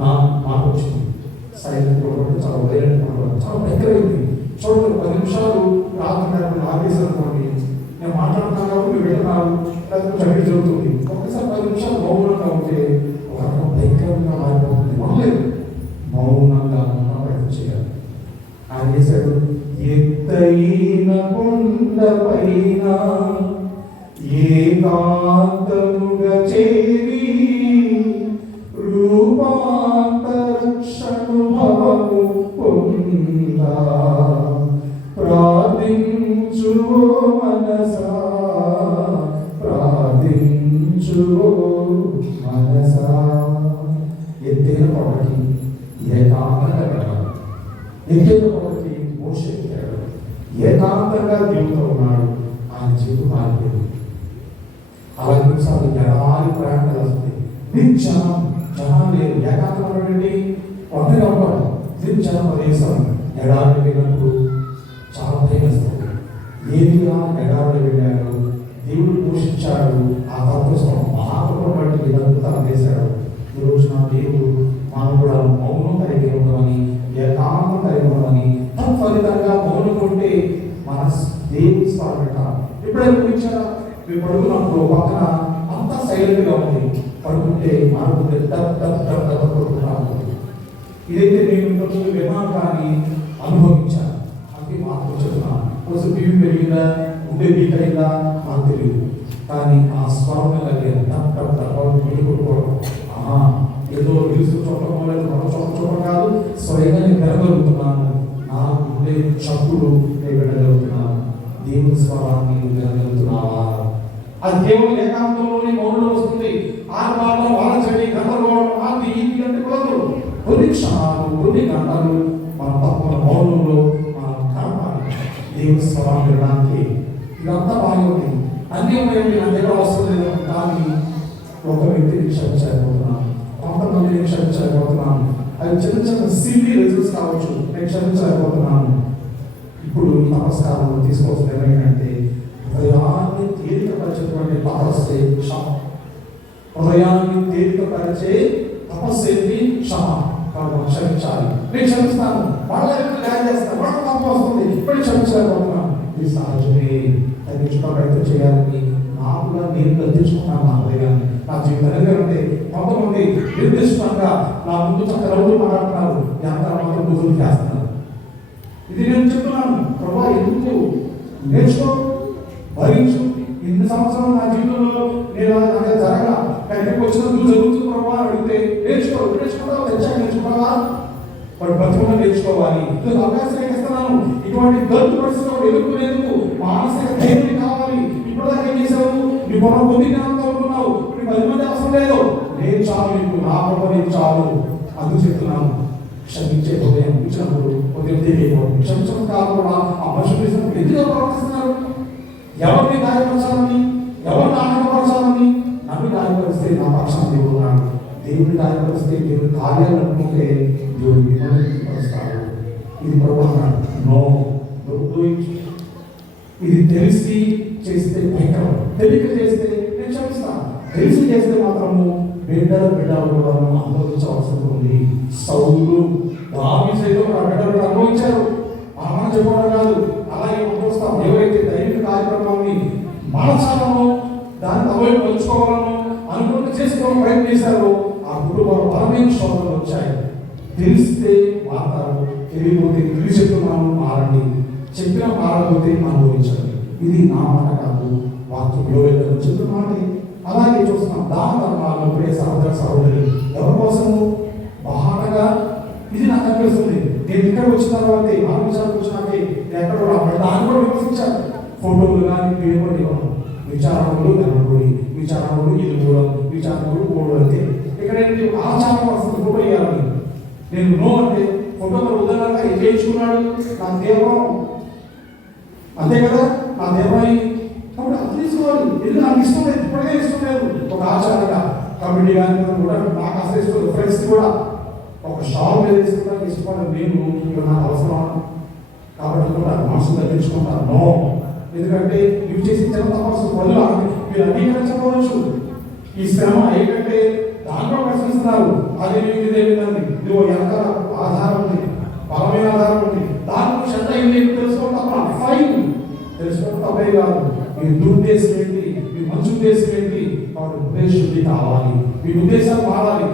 మాట వచ్చింది. సైలెంట్గా ఉంటే చాలా వైలెంట్గా ఉంటుంది, చాలా భయంకరమైంది. చూడండి, 10 నిమిషాలు రాత్రి ఆగేసనుకోండి, నేను మాట్లాడుతున్నాను కాబట్టి మీరు వెళ్తున్నారు, లేకపోతే చక్కగా జరుగుతుంది. ఒకసారి 10 నిమిషాలు మౌనంగా ఉంటే ఒక రకం భయంకరంగా మారిపోతుంది. మనలేదు మౌనంగా ప్రయత్నం చేయాలి. ఆయన చేశాడు, ఎత్తైన కొండపైన ఏకాంతముగా చేరి రూపాంతరక్షణము పొందా ప్రార్థించు మనసా, ప్రార్థించు మనసా. ఎత్తైన కొండకి ఏకాంతంగా వెళ్ళాలి. ఎత్తైన కొండకి మోషే ఎక్కాడు, ఏకాంతంగా దేవుడితో ఉన్నాడు. ఆయన జీవితం మారిపోయింది. అలాగే కొన్నిసార్లు ఎడారి ప్రయాణాలు వస్తుంది, నిర్జనం, జనం లేదు. ఏకాంతం అంటే ఒంటరిగా ఉంటాడు, నిర్జనం ప్రదేశం. ఎడారి వెళ్ళినప్పుడు చాలా భయం వస్తుంది. ఏదిగా ఎడారి వెళ్ళాడు, దేవుడు పోషించాడు. ఆ తత్వం మహాత్మ బట్టి ఇదంతా చేశాడు. ఈరోజు నా దేవుడు మనం కూడా మౌనం కలిగి ఉండమని, ఏకాంతం కలిగి ఉండమని, తత్ఫలితంగా మౌనం ఉంటే మన దేవుడి స్వరం పెట్టాలి. ఎప్పుడైనా గురించారా? మీరు పడుకున్నప్పుడు పక్కన అంతా సైలెంట్గా ఉంది, పడుకుంటే మారుకుంటే పడుకుంటున్నాను. ఇదైతే నేను ఇంతకుముందు విన్నాను కానీ అనుభవించాను. అందుకే మాకు చెప్తున్నాను. కొంచెం టీవీ పెరిగిందా, ఉండే వీక్ అయిందా నాకు తెలియదు, కానీ ఆ స్వరం కొట్టుకోవడం ఏదో రీల్స్ చూడటం లేదు, మనం చూడటం కాదు, స్వయంగా నేను వినగలుగుతున్నాను. నాకు ఉండే చప్పులు నేను వినగలుగుతున్నాను. దేవుని స్వరాన్ని వినగలుగుతున్నావా? అది కేవలం ఏకాంతంలోనే మౌనంలో వస్తుంది. ఆత్మలో వారచడి గందరగోళం ఆది ఇది అంటే కుదరదు. కొన్ని క్షణాలు, కొన్ని గంటలు మన తప్పని మౌనంలో మనం కనపాలి దేవుని స్వరాన్ని వినడానికి. ఇదంతా బాగా ఉంది, అన్నీ ఉన్నాయి, నా దగ్గర వస్తుంది. కానీ ఒక వ్యక్తిని క్షమించలేకపోతున్నాను, కొంతమందిని క్షమించలేకపోతున్నాను. అది చిన్న చిన్న సిల్లీ రిజల్ట్స్ కావచ్చు, నేను క్షమించలేకపోతున్నాను. ఇప్పుడు నమస్కారంలో తీసుకోవాల్సిన ఏమైందంటే హృదయాన్ని తేలికపరిచేటువంటి తపస్సే క్షమ. హృదయాన్ని తేలికపరిచే తపస్సేది క్షమ. కాబట్టి క్షమించాలి. నేను క్షమిస్తాను, వాళ్ళ న్యాయం చేస్తాను, వాళ్ళ తప్పు వస్తుంది, ఇప్పుడు క్షమించలేకపోతున్నాను. ఇది సహజమే. తగ్గించుకో ప్రయత్నం చేయాలని నాకుగా నేను తగ్గించుకున్నాను. నా హృదయాన్ని, నా జీవితాన్ని అంటే కొంతమంది నిర్దిష్టంగా నా ముందు చక్క రౌలు మాట్లాడుతున్నారు, ఎంత మాత్రం పూజలు చేస్తున్నారు. ఇది నేను చెప్తున్నాను, ప్రభా ఎందుకు నేర్చుకో, భరించు. ఇన్ని సంవత్సరాలు నా జీవితంలో నేను నాకు జరగల, ఎక్కడికి వచ్చినప్పుడు జరుగుతుంది ప్రభా అడిగితే నేర్చుకుంటావా, తెచ్చాక నేర్చుకుంటావా, వాడు బతుకుని నేర్చుకోవాలి. అవకాశం ఇస్తున్నాను. ఇటువంటి గల్తు పరిస్థితులు ఎదుర్కొనేందుకు మానసిక ధైర్యం కావాలి. ఇప్పుడు దాకా ఏం చేసావు? నీ పొలం కొద్ది జ్ఞానంతో ఉంటున్నావు, ఇప్పుడు 10 మంది అవసరం లేదు. నేను చాలు, నీకు నా ప్రభు నేను చాలు. అందుకు చెప్తున్నాను, క్షమించే హృదయం ఇచ్చినప్పుడు ఉదయం తెలియకూడదు. క్షమించడం కాకుండా ఆ మనుషులు ఎందుకు ప్రవర్తిస్తున్నారు? ఎవరిని గాయపరచాలని, ఎవరిని ఆనందపరచాలని? నన్ను గాయపరిస్తే నా పక్షాన్ని దేవుడు ఉన్నాడు. దేవుడిని గాయపరిస్తే దేవుడి కార్యాలు అనుకుంటే దేవుడు విమర్శిస్తాడు. ఇది ప్రభుత్వం నో. ఇది తెలిసి చేస్తే భయంకరం, తెలియక చేస్తే నేను క్షమిస్తాను. తెలిసి చేస్తే మాత్రము బిడ్డలు కూడా అనుభవించవలసి ఉంది. సౌలు దావీదు సైతం బిడ్డలు అనుభవించారు. మనం చెప్పడం కాదు, అలాగే అనుభవిస్తాం. ఎవరైతే దైవిక కార్యక్రమాన్ని మనసాలను దాన్ని అవైపు పంచుకోవాలను అనుకుంటూ చేసుకోవడం ప్రయత్నం చేశారో ఆ కుటుంబంలో బలమైన శోధనలు వచ్చాయి. తెలిస్తే మాట్లాడు, తెలియకపోతే తెలిసి చెప్తున్నాను మారండి, చెప్పిన మారకపోతే అనుభవించండి. ఇది నా మాట కాదు, వాక్యంలో చెప్తున్న మాట. అలాగే చూస్తున్నాం దాన ధర్మాలను ప్రియ సహోదర సహోదరి ఎవరి కోసము బాగా ఇది నాకు అనిపిస్తుంది. నేను ఇక్కడ వచ్చిన తర్వాత ఆ విషయాలకు వచ్చినాకే ఎక్కడ కూడా దాన్ని కూడా విమర్శించాను. ఫోటోలు కానీ పేపర్ ఇవ్వను, విచారణలు ఎనబడి, విచారణలు ఇరువురం, విచారణలు మూడు అంటే ఇక్కడ ఆచారం వస్తుంది ఫోటో ఇవ్వాలని. నేను నో అంటే ఫోటో ఉదాహరణగా ఏం చేయించుకున్నాడు నా దేవం, అంతే కదా నా దేవాయి. కాబట్టి అది తీసుకోవాలి. ఇది నాకు ఇష్టం లేదు, ఇప్పటికే ఇష్టం లేదు. ఒక ఆచారంగా కమిటీ కానీ కూడా నాకు అసలు ఇష్టం లేదు. ఫ్రెండ్స్ కూడా ఒక షాప్ మీద తీసుకోవడానికి ఇష్టపడను నేను. ఇక్కడ నాకు అవసరం కాబట్టి కూడా మనసు తగ్గించుకుంటాను. నో, ఎందుకంటే ఇవి చేసి చిన్న తపస్సు వల్ల మీరు అంగీకరించవచ్చు. ఈ శ్రమ ఏంటంటే దాంట్లో ప్రశ్నిస్తున్నారు. అదే ఇదేమిటండి, ఇదిగో ఎంత ఆధారం ఉంది, బలమైన ఆధారం ఉంది, దాంట్లో శ్రద్ధ ఏంటి తెలుసుకోవడం తప్ప ఫైన్ తెలుసుకోవడం తప్పే కాదు. మీ దురుద్దేశం ఏంటి, మీ మంచి ఉద్దేశం ఏంటి, వాటి ఉద్దేశం కావాలి. మీ ఉద్దేశాలు మారాలి.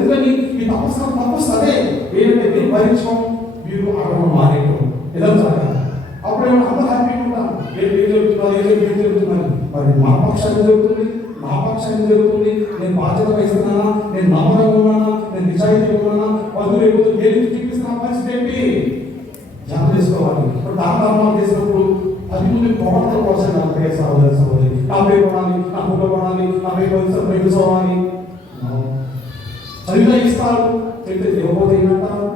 ఎందుకని ఈ తపస్సు అదే ఏంటంటే మీరు భరించడం, మీరు అడగడం మారేయటం ఏదో జరగాలి. అప్పుడేమో అందరూ హ్యాపీగా ఉంటారు. ఏం జరుగుతుందని మరి మా పక్షాన్ని జరుగుతుంది, నా పక్షాన్ని జరుగుతుంది. నేను బాధ్యత వహిస్తున్నానా, నేను నమ్మకంగా ఉన్నానా, నేను నిజాయితీ ఉన్నానా, బంధువులు అయిపోతే నేను చూపిస్తున్న పరిస్థితి ఏంటి ధ్యానం చేసుకోవాలి. ఇప్పుడు దానం చేసినప్పుడు అది ముందు ప్రవర్తన కోసం నా పేరు సహోదరి సహోదరి నా పేరు కొనాలి, నా ఫోటో కొనాలి, నా పేరు పెట్టుకోవాలి. చదివిగా ఇస్తారు, చెప్తే ఇవ్వకపోతే ఏంటంటారు?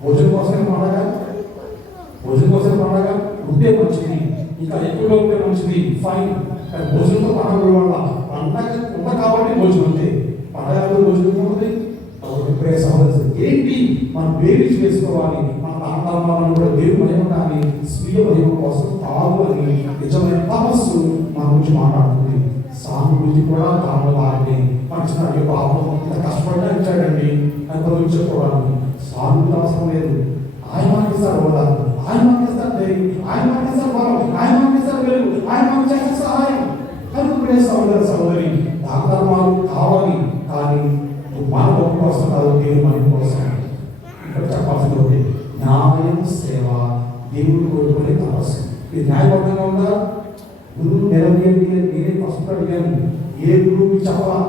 భోజనం కోసమే పండగ, భోజనం కోసం పండగ ఉంటే మంచిది, ఇంకా ఎక్కువగా ఉంటే మంచిది, ఫైన్. కానీ భోజనంతో పండగ వల్ల పండగ ఉండ కాబట్టి భోజనం అంతే, పండగలో భోజనం ఉంటుంది. ప్రియ సహోదరు ఏంటి మనం వేడి చేసుకోవాలి. మన నామనామాలను కూడా దేవుడు మహిమ కానీ స్వీయ మహిమ కోసం కాదు అని నిజమైన తపస్సు మన గురించి మాట్లాడుతుంది. సానుభూతి కూడా కావాలని మనకి పాపం కష్టపడ్డా ఇచ్చాడండి అని పదవి చెప్పుకోవడానికి సానుభూతి అవసరం లేదు. ఆయన మాటిస్తారు హోదా, ఆయన మాటిస్తారు ధైర్యం, ఆయన మాటిస్తారు బలం, ఆయన మాటిస్తారు వెలుగు, ఆయన మాకు చేసే సహాయం. కనుక ప్రియ సహోదర సహోదరి దాన ధర్మాలు కావాలి, కానీ మన గొప్ప కోసం కాదు, దేవుడు మన కోసం. ఇక్కడ చెప్పాల్సింది ఒకటి, న్యాయం సేవ, దేవుడు కోరుకునే తపస్సు. ఇది న్యాయబద్ధంగా ఉందా? గురువు నిలవేయండి నేనే ఫస్ట్ అడిగాను. ఏ గురువుకి చెప్పాలా?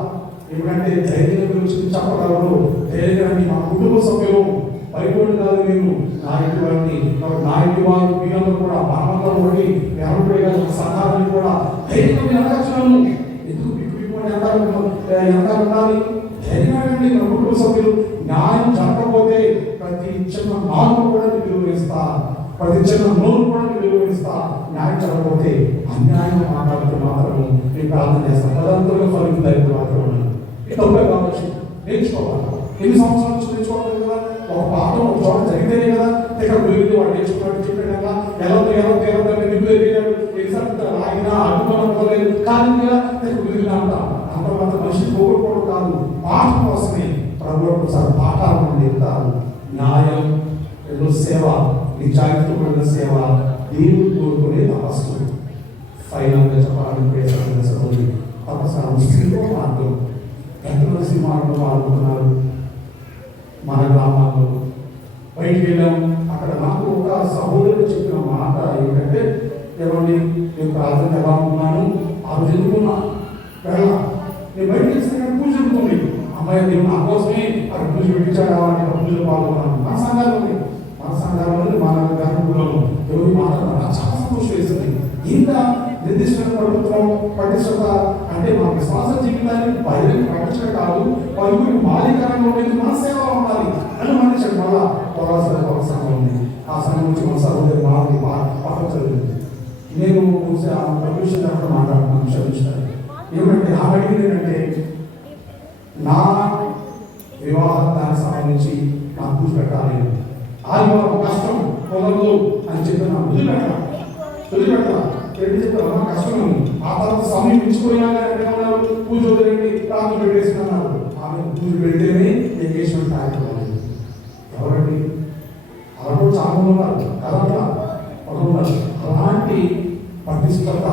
ఎందుకంటే ధైర్యం గురించి చెప్పగలరు. ధైర్యాన్ని మా కుటుంబ సభ్యులు బయటోడు కాదు, నేను నా ఇంటి వారిని, నా ఇంటి వారు మీరందరూ కూడా మనమందరూ ఒకటి ఎవరు సంఘాలను కూడా ధైర్యం అడగచ్చున్నాను. ఎందుకు ఎంత ఉండాలి? ధైర్యాన్ని మన కుటుంబ సభ్యులు న్యాయం జరగకపోతే ప్రతి చిన్న నాలుగు కూడా విలువరిస్తా, ప్రతి చిన్న నోరు కూడా విలువరిస్తా. న్యాయం జరగకపోతే అన్యాయంగా మాట్లాడుతూ మాత్రం నేను ప్రార్థన చేస్తాను. పదంతులుగా ఫలితాయి మాత్రం తప్పే కావచ్చు, నేర్చుకోవాలి. ఎన్ని సంవత్సరాల నుంచి నేర్చుకోవాలి కదా. ఒక పాఠం ఒక చోట జరిగితేనే కదా ఇక్కడ గురించి వాడు నేర్చుకున్నాడు. చెప్పాడు కదా ఎలా నిపుణులు ఎదిగాడు, ఎగ్జామ్ ఆగినా అడ్డుకోలేదు కానీ గురిగా అంటాం. అంత మనిషి పోగొట్టుకోవడం కాదు, పాఠం కోసమే ప్రభుత్వం ఒకసారి పాఠాలను నేర్పుతారు. న్యాయం, సేవ, నిజాయితీ కూడిన సేవ, దేవుడు కోరుకునే తపస్సు. ఫైనల్గా చెప్పాలని సహోదరి తపస్సు మార్గం ఎంతమంది మార్గం పాల్గొన్నారు. మన గ్రామాల్లో బయటికి వెళ్ళాం. అక్కడ నాకు ఒక సహోదరుడు చెప్పిన మాట ఏంటంటే, ఏమండి నేను ప్రార్థన ఎలా ఉన్నాను ఆ రోజు ఎందుకున్నా వెళ్ళా, నేను బయటకు వేస్తే పూజ జరుగుతుంది. అమ్మాయి దేవుడు నా కోసమే అక్కడ పూజ పెట్టించాడు, అంటే పూజలు పాల్గొన్నాను. మన సంఘాలు ఉన్నాయి, మన సంఘాలలో మన గ్రామంలో దేవుడి మాట నాకు చాలా సంతోషం వేస్తుంది. ఇంత నిర్దిష్టమైన ప్రభుత్వం పటిష్టత అంటే మన విశ్వాస జీవితాన్ని బయటకు ప్రకటించడం కాదు, పలువురికి మాలికరంగా ఉండేది మన సేవ ఉండాలి అని మనిషి మళ్ళా పోరాల్సిన సంఘం ఉంది. ఆ సంఘం నుంచి మన సహోదరు మాది పక్కన నేను ప్రొఫెషన్ అక్కడ మాట్లాడుతున్నాను. క్షమించాను. ఏమంటే ఆ అడిగింది ఏంటంటే, నా వివాహానికి సంబంధించి నాకు పూజ పెట్టాలి, ఆదివారం కష్టం కుదరదు అని చెప్పి నాకు వదిలిపెట్టాలి ఏంటి చెప్పారు. కష్టం ఆ తర్వాత సమయం ఇచ్చిపోయినా పూజ వదిలేండి ప్రార్థన పెట్టేసుకున్నారు. ఆమె పూజ పెడితేనే ఎంగేజ్మెంట్ ఆగిపోవాలి. ఎవరండి అలా కూడా చాలా ఉన్నారు కదా. అలాంటి పటిష్టత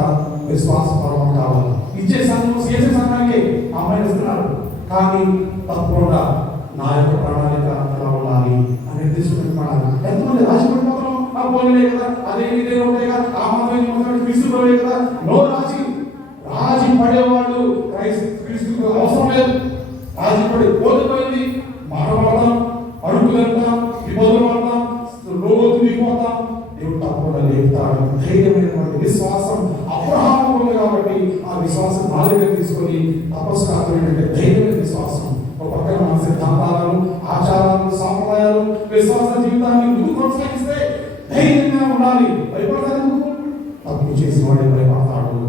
విశ్వాసపరం కావాలి. ఇచ్చే సంఘం చేసే సంఘానికి అమ్మాయిని ఇస్తున్నారు, కానీ తప్పకుండా నా యొక్క ప్రణాళిక ఎలా ఉండాలి అని నిర్దిష్టపడాలి. ఎంతమంది రాసి పడిపోతున్నాం ఆ పోలే కదా, అదే ఇదే ఉంటాయి కదా, ఆ మాత్రం క్రీస్తులే కదా. నో రాజీ. రాజీ పడేవాడు క్రీస్తుకు అవసరం లేదు. రాజీ పడి కోల్పోయింది. మానవాడతాం, అడుగులంటాం, ఇబ్బందులు పడతాం, రోజు దిగిపోతాం. దేవుడు తప్పకుండా లేపుతాడు. ధైర్యమైనటువంటి విశ్వాసం అబ్రహాము ఉంది కాబట్టి ఆ విశ్వాసం నా దగ్గర తీసుకొని తపస్సు కాకపోయిందంటే ధైర్యమైన విశ్వాసం. ఒక పక్కన మన సిద్ధాంతాలను, ఆచారాలను, సాంప్రదాయాలు, విశ్వాస జీవితాన్ని ముందు కొనసాగిస్తే ధైర్యంగా ఉండాలి. భయపడతాను. తప్పు చేసిన వాడే భయపడతాడు.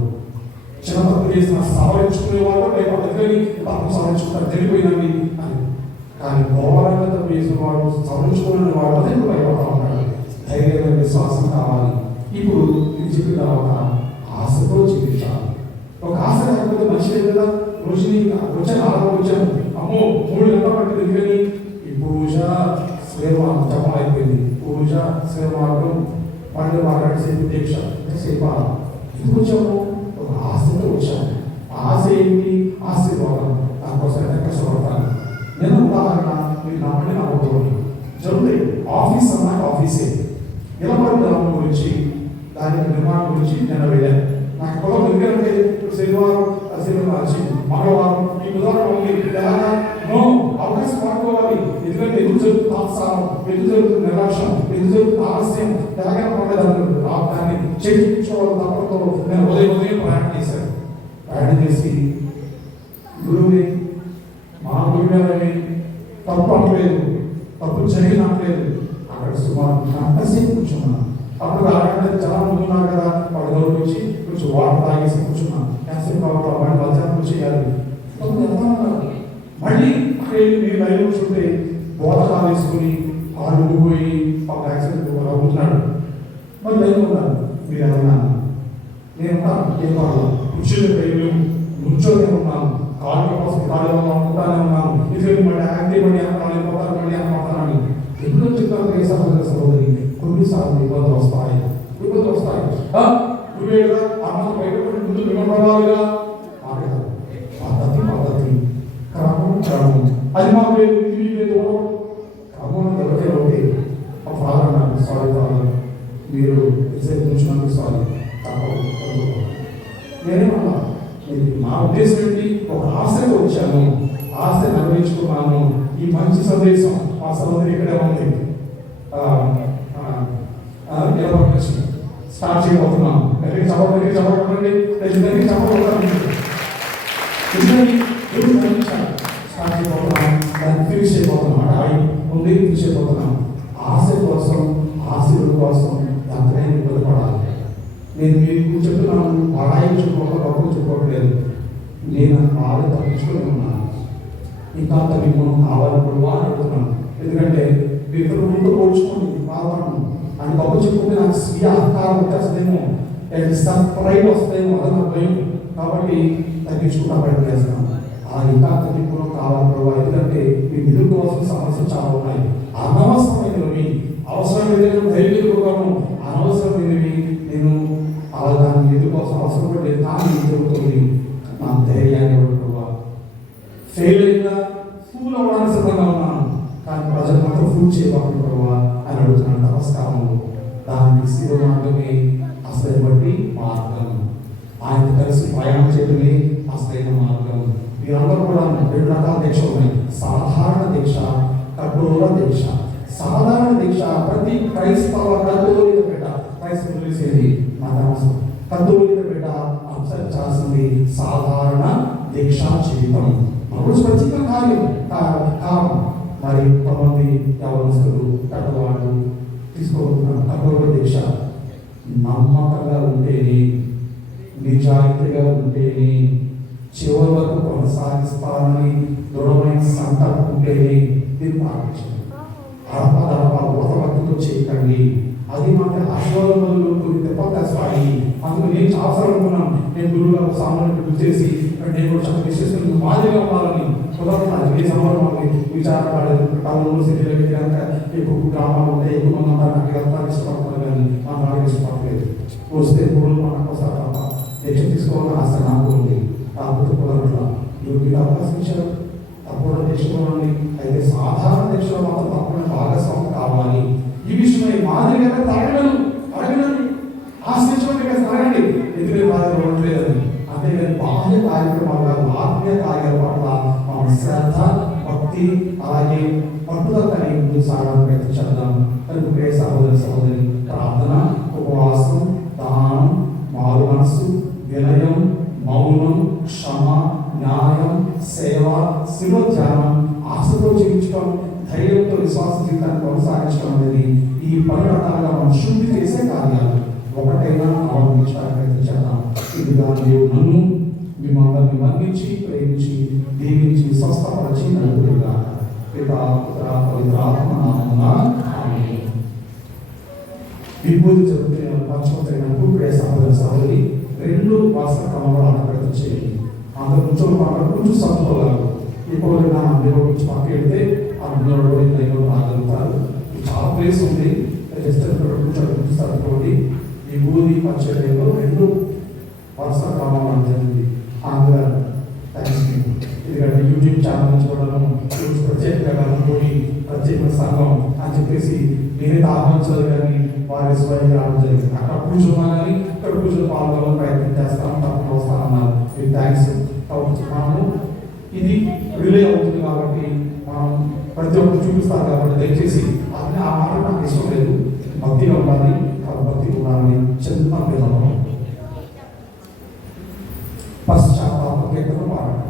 చిన్న తప్పు చేసిన సవరించుకునేవాడు భయపడదు. కానీ తప్పు సవరించుకుంటారు తెలిపోయినవి అని. కానీ ఘోరంగా తప్పు చేసిన వాడు, సవరించుకునే వాడు అదే భయపడతా ఉంటాడు. ధైర్యమైన విశ్వాసం కావాలి. ఇప్పుడు ఇది చెప్పిన తర్వాత ఆశతో జీవించాలి. ఒక ఆశ లేకపోతే మనిషి లేదు కదా. రోజుని వచ్చాను, ఆరోగ్యం వచ్చాను, అమ్మో 3 గంటలు పట్టింది. ఎందుకని ఈ పూజ శ్రీవారం జపం అయిపోయింది. పూజ శ్రీవారం పండుగ మాట్లాడేసేపు దీక్ష సేపు ఎందుకు వచ్చాము? ఒక ఆశతో వచ్చాము. ఆశ ఏంటి? ఆశీర్వాదం. దానికోసం ఎంత కష్టపడతాను. నేను ఉదాహరణ మీరు నమ్మని నమ్మకూడదు జరుగుతాయి. ఆఫీస్ అన్నాక ఆఫీసే. నిలబడి గ్రామం గురించి, దాని నిర్మాణం గురించి నేను వెళ్ళాను. నాకు పొలం ఎందుకంటే శనివారం వచ్చింది, మంగళవారం ఈ బుధవారం ఉంది. నో, అవకాశం వాడుకోవాలి. ఎందుకంటే ఎందుకు జరుగుతుంది తాత్సారం, ఎందుకు జరుగుతుంది నిర్లక్ష్యం, ఎందుకు జరుగుతుంది ఆలస్యం, తెలంగాణ పండుగ దాన్ని చేయించుకోవాలి. తప్పతో నేను ఉదయం ప్రయాణం చేశాను. ప్రయాణం చేసి గురువుని, మా గురుగారని తప్పు అనలేదు, తప్పు జరిగినట్లేదు. అక్కడ సుమారు గంటసేపు కూర్చున్నాను. అప్పుడు అక్కడ చాలా ముందు ఉన్నారు కదా, వాళ్ళు గౌరవ వచ్చి కొంచెం వాటర్ తాగేసి కూర్చున్నాను. క్యాన్సర్ కావాలి, వాడిని మధ్యాహ్నం చేయాలి. మళ్ళీ అక్కడ మీరు లైవ్ కూర్చుంటే బోధకాలు వేసుకుని ఆడు పోయి ఒక యాక్సిడెంట్ అవుతున్నాడు. మరి లైవ్ ఉన్నాను. మీరు ఏమన్నా నేను ఏం కాదు, కూర్చుని రైలు నుంచోనే ఉన్నాను. కాళ్ళు కోసం ఖాళీ ఉంటానే ఉన్నాను. ఇది మళ్ళీ యాక్టివ్ మళ్ళీ వెళ్ళిపోతాను, మళ్ళీ అనుకుంటానని ఎప్పుడో చెప్తాను. సహోదర సహోదరి, కొన్నిసార్లు ఇబ్బందులు వస్తాయి. నువ్వేగా అమ్మ బయటపడి ముందు వినపడాలిగా. పద్ధతి క్రమం అది మాకు లేదు, ఇది లేదు. క్రమం ఎవరికే ఒకటి. ఆ ఫాదర్ అన్నారు, సారీ ఫాదర్, మీరు రిజైన్ కూర్చున్నాను, సారీ నేనేమన్నా. నా ఉద్దేశం ఏంటి? ఒక ఆశతో వచ్చాను, ఆశ నెరవేర్చుకున్నాను. ఈ మంచి సందేశం మా సహోదరి ఇక్కడే ఉంది. స్టార్ట్ చేయబోతున్నాం. చదవండి స్టార్ట్ చేయబోతున్నాం. దాన్ని ఫినిష్ అయిపోతున్నాం. ఉంది, ఫినిష్ అయిపోతున్నాం. ఆశ కోసం, ఆశీర్వాదం కోసం ఎంతైనా ఇబ్బంది పడాలి. నేను మీకు చెప్తున్నాను, పడాయి చెప్పుకోవడం గొప్ప చెప్పుకోవట్లేదు. నేను బాగా తప్పించుకొని ఉన్నాను. ఇంకా మీకు కావాలనుకుని అని అడుగుతున్నాను. ఎందుకంటే ఇతరులు ముందు పోల్చుకోండి, బాధపడను అని గొప్ప చెప్పుకుంటే నాకు స్వీయ అహంకారం వచ్చేస్తుందేమో, ప్రైడ్ వస్తుందేమో, అదన్న భయం. కాబట్టి తగ్గించుకుంటా ప్రయత్నం చేస్తాను. ఆ ఇంకా తగ్గింపులో కావాలి. ఎందుకంటే మీ ఎదుర్కోవాల్సిన సమస్యలు చాలా ఉన్నాయి. అనవసరమైనవి, అవసరమైన ధైర్యపూర్వకము, అనవసరమైనవి నేను అలా దాన్ని ఎదుర్కోవాల్సిన అవసరం కూడా లేదు. కానీ జరుగుతుంది నా ధైర్యాన్ని ఫెయిల్ అయిందా, ఫూల్ అవ్వడానికి సిద్ధంగా ఉన్నాను. కానీ ప్రజలు మాత్రం ఫూల్ చేయబడుతున్నావా అని అడుగుతున్నాను. నమస్కారము దానికి శివ మార్గమే అసలైన బట్టి మార్గం. ఆయన కలిసి ప్రయాణం చేయడమే అసలైన మార్గం. మీరందరూ కూడా 2 రకాల దీక్ష ఉన్నాయి. సాధారణ దీక్ష, కఠోర దీక్ష. సాధారణ దీక్ష ప్రతి క్రైస్తవ కథోలిక బిడ్డ, క్రైస్తవులు చేసేది నాకు అవసరం. కథోలిక బిడ్డ అనుసరించాల్సింది సాధారణ దీక్షా జీవితం. రోజు ప్రత్యేక కారణం. మరి కొంతమంది యవనస్తులు, పెద్దవాళ్ళు తీసుకోబోతున్నారు కఠోర దీక్ష. నమ్మకంగా ఉంటేనే, నిజాయితీగా ఉంటేనే, చివరి వరకు కొనసాగిస్తానని దృఢమైన సంకల్పం ఉంటేనే దీన్ని పాటించండి. భక్తితో చేయకండి. అది మాకు ఆశీర్వాదములు కొన్ని తెప్పస్తాయి. అందుకు నేను చాలాసార్లు అనుకున్నాను, నేను గురువుగా సామాన్యుడు గుర్తు చేసి నేను కూడా చాలా విశ్వసిస్తూ మాదిరిగా ఉండాలని. కుదరదు. ఏ సంబంధం విచారణ పడలేదు. టౌన్లో సిటీలో కనుక ఎక్కువ గ్రామాలు ఉంటాయి, ఎక్కువ మంది ఉంటారు. నాకు వెళ్తాను ఇష్టపడతాను, కానీ మా నాలుగు ఇష్టపడలేదు. వస్తే పూర్వం మనకు వస్తారు తప్ప దీక్ష తీసుకోవాలని ఆశ నాకు ఉంది. కాకపోతే కుదరట్లా. మీరు అవకాశం ఇచ్చారు, తప్పకుండా దీక్షకోవాలని. అయితే సాధారణ దీక్షలో మాత్రం తప్పకుండా భాగస్వామ్యం కావాలి. ఈ విషయమై మాదిరిగా తరగడం బాహ్య కార్యక్రమాలు కాదు, ఆత్మీయ కార్యాల పట్ల మనం శ్రద్ధ, భక్తి, అలాగే పట్టుదల కలిగి ముందుకు సాగడానికి ప్రయత్నించేద్దాం. కనుక ప్రియ సహోదరి సహోదరి, ప్రార్థన, ఉపవాసం, దానం, మారు మనస్సు, వినయం, మౌనం, క్షమ, న్యాయం, సేవ, శివ ధ్యానం, ఆశతో జీవించడం, ధైర్యంతో విశ్వాస జీవితాన్ని కొనసాగించడం అనేది ఈ పరివర్తనగా మనం శుద్ధి చేసే కార్యాలు. ఒకటైనా అవలంబించడానికి ప్రయత్నించేద్దాం. ఇదిగా దేవుడు నన్ను మిమ్మల్ని మన్నించి, ప్రేమించి, దీవించి, స్వస్థపరిచి నలుగురుగా పితా, పుత్ర, పవిత్ర ఆత్మ నామమున ఆమేన్. విభూతి జరుగుతున్న పంచమతైనప్పుడు ప్రియ సహోదరి సహోదరి, 2 వరుస క్రమంలో అక్కడ చేయండి. అందరూ కొంచెం సర్దుకోగలరు. ఇప్పుడు నా దేవుడు నుంచి పక్క వెళ్తే అందులో రాగలుగుతారు. చాలా ప్లేస్ ఉంది, జస్ట్ కొంచెం సర్దుకోండి. విభూతి పంచలో 2 వరుస క్రమంలో జరిగింది. అందులో ఎందుకంటే యూట్యూబ్ ఛానల్ నుంచి కూడా ప్రత్యేకంగా కనుక్కొని ప్రత్యేక సంఘం అని చెప్పేసి నేనైతే ఆహ్వానించదు, కానీ వారి స్వయంగా రావడం జరిగింది. అక్కడ కూర్చున్నా కానీ ఇక్కడ కూర్చొని పాల్గొనడం ప్రయత్నం చేస్తాం, తప్పకుండా వస్తానన్నారు. మీకు థ్యాంక్స్. కాబట్టి మనము ఇది రిలే అవుతుంది కాబట్టి మనం ప్రతి ఒక్కరు చూపిస్తారు కాబట్టి దయచేసి అది ఆ మాట నాకు ఇష్టం లేదు. భక్తిగా ఉండాలి, భక్తి ఉండాలని చిన్న పిల్లలు పశ్చాత్తాప కీర్తన పాడండి.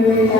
Love.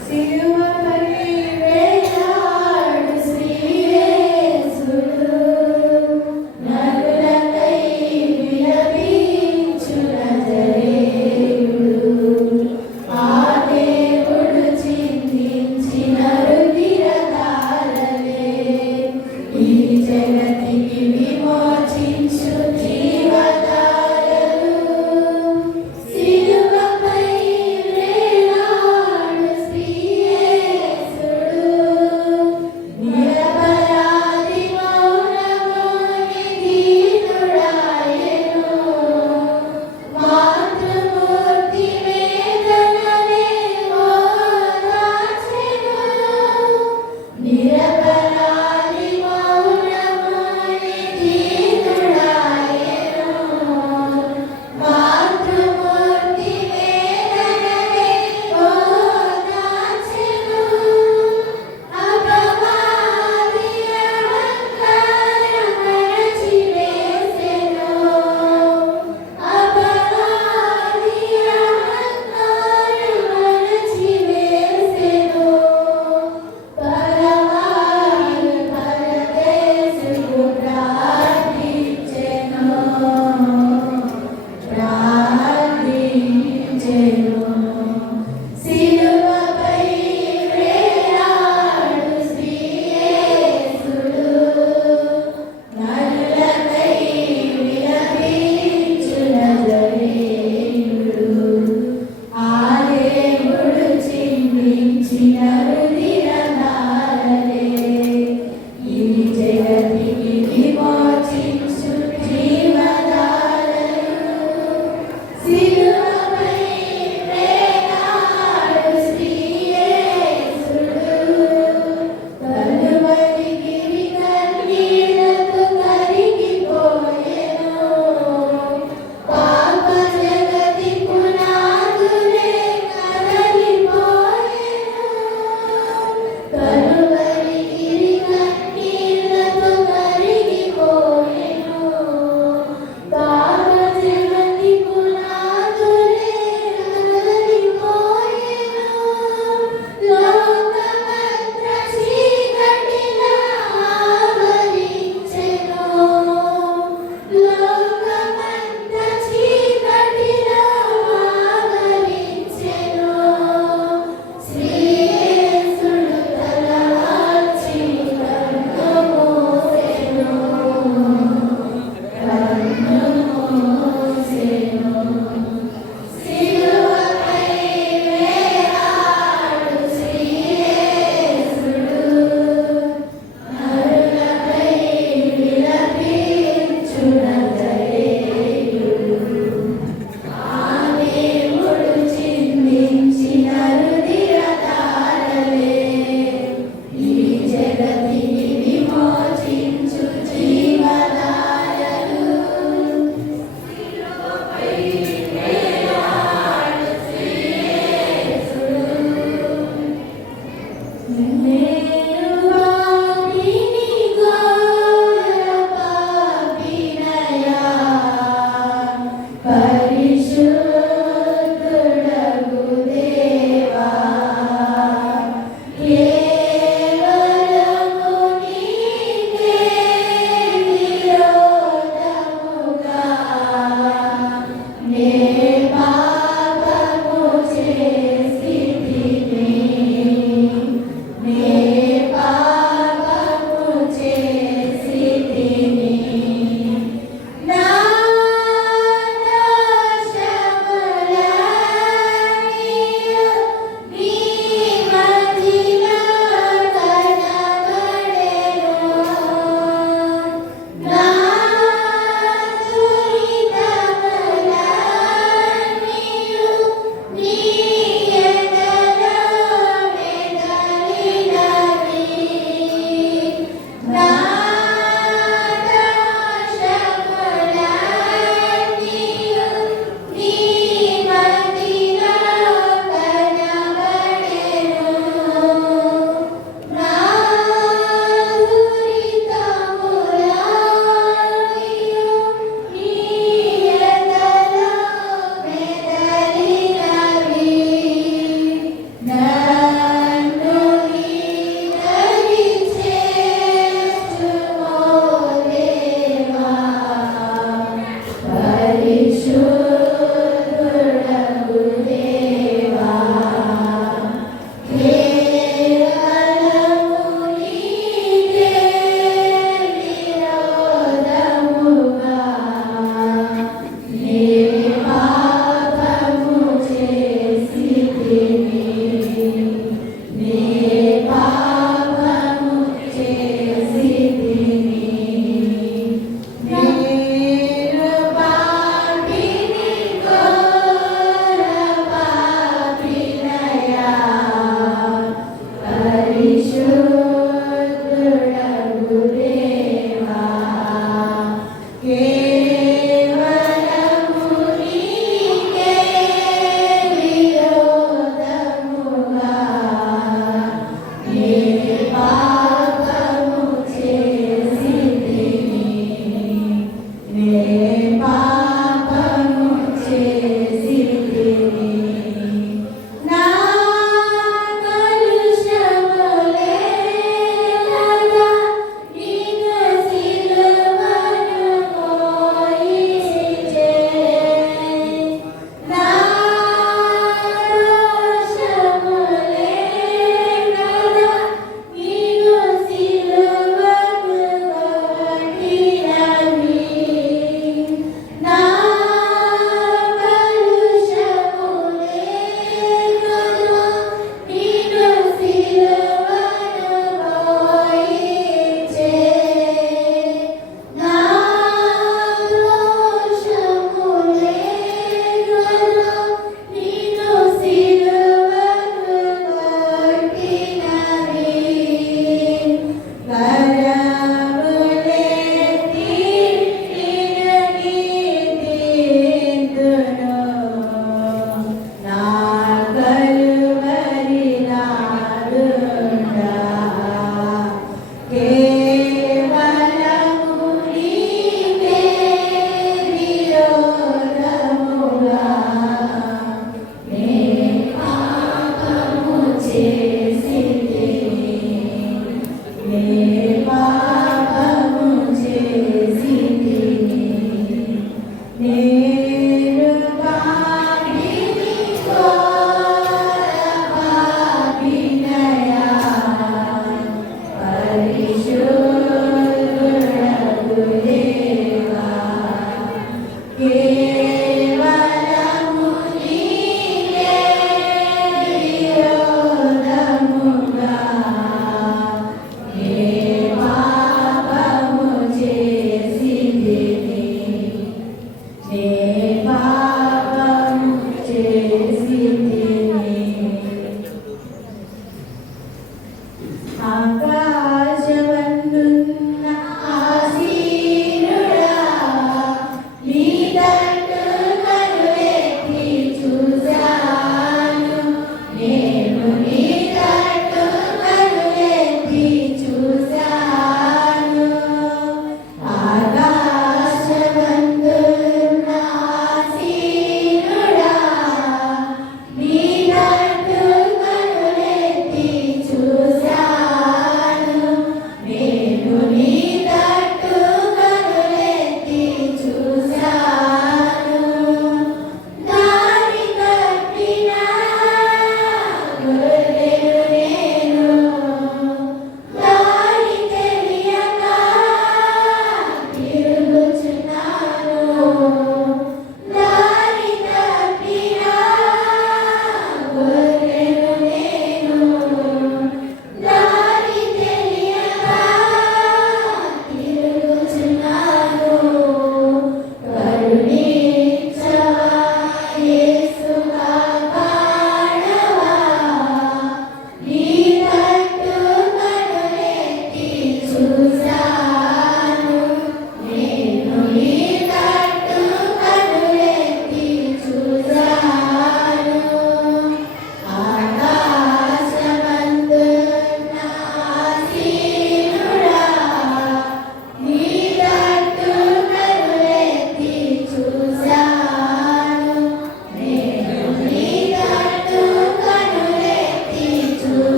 సిలువపై వేలాడు శ్రీ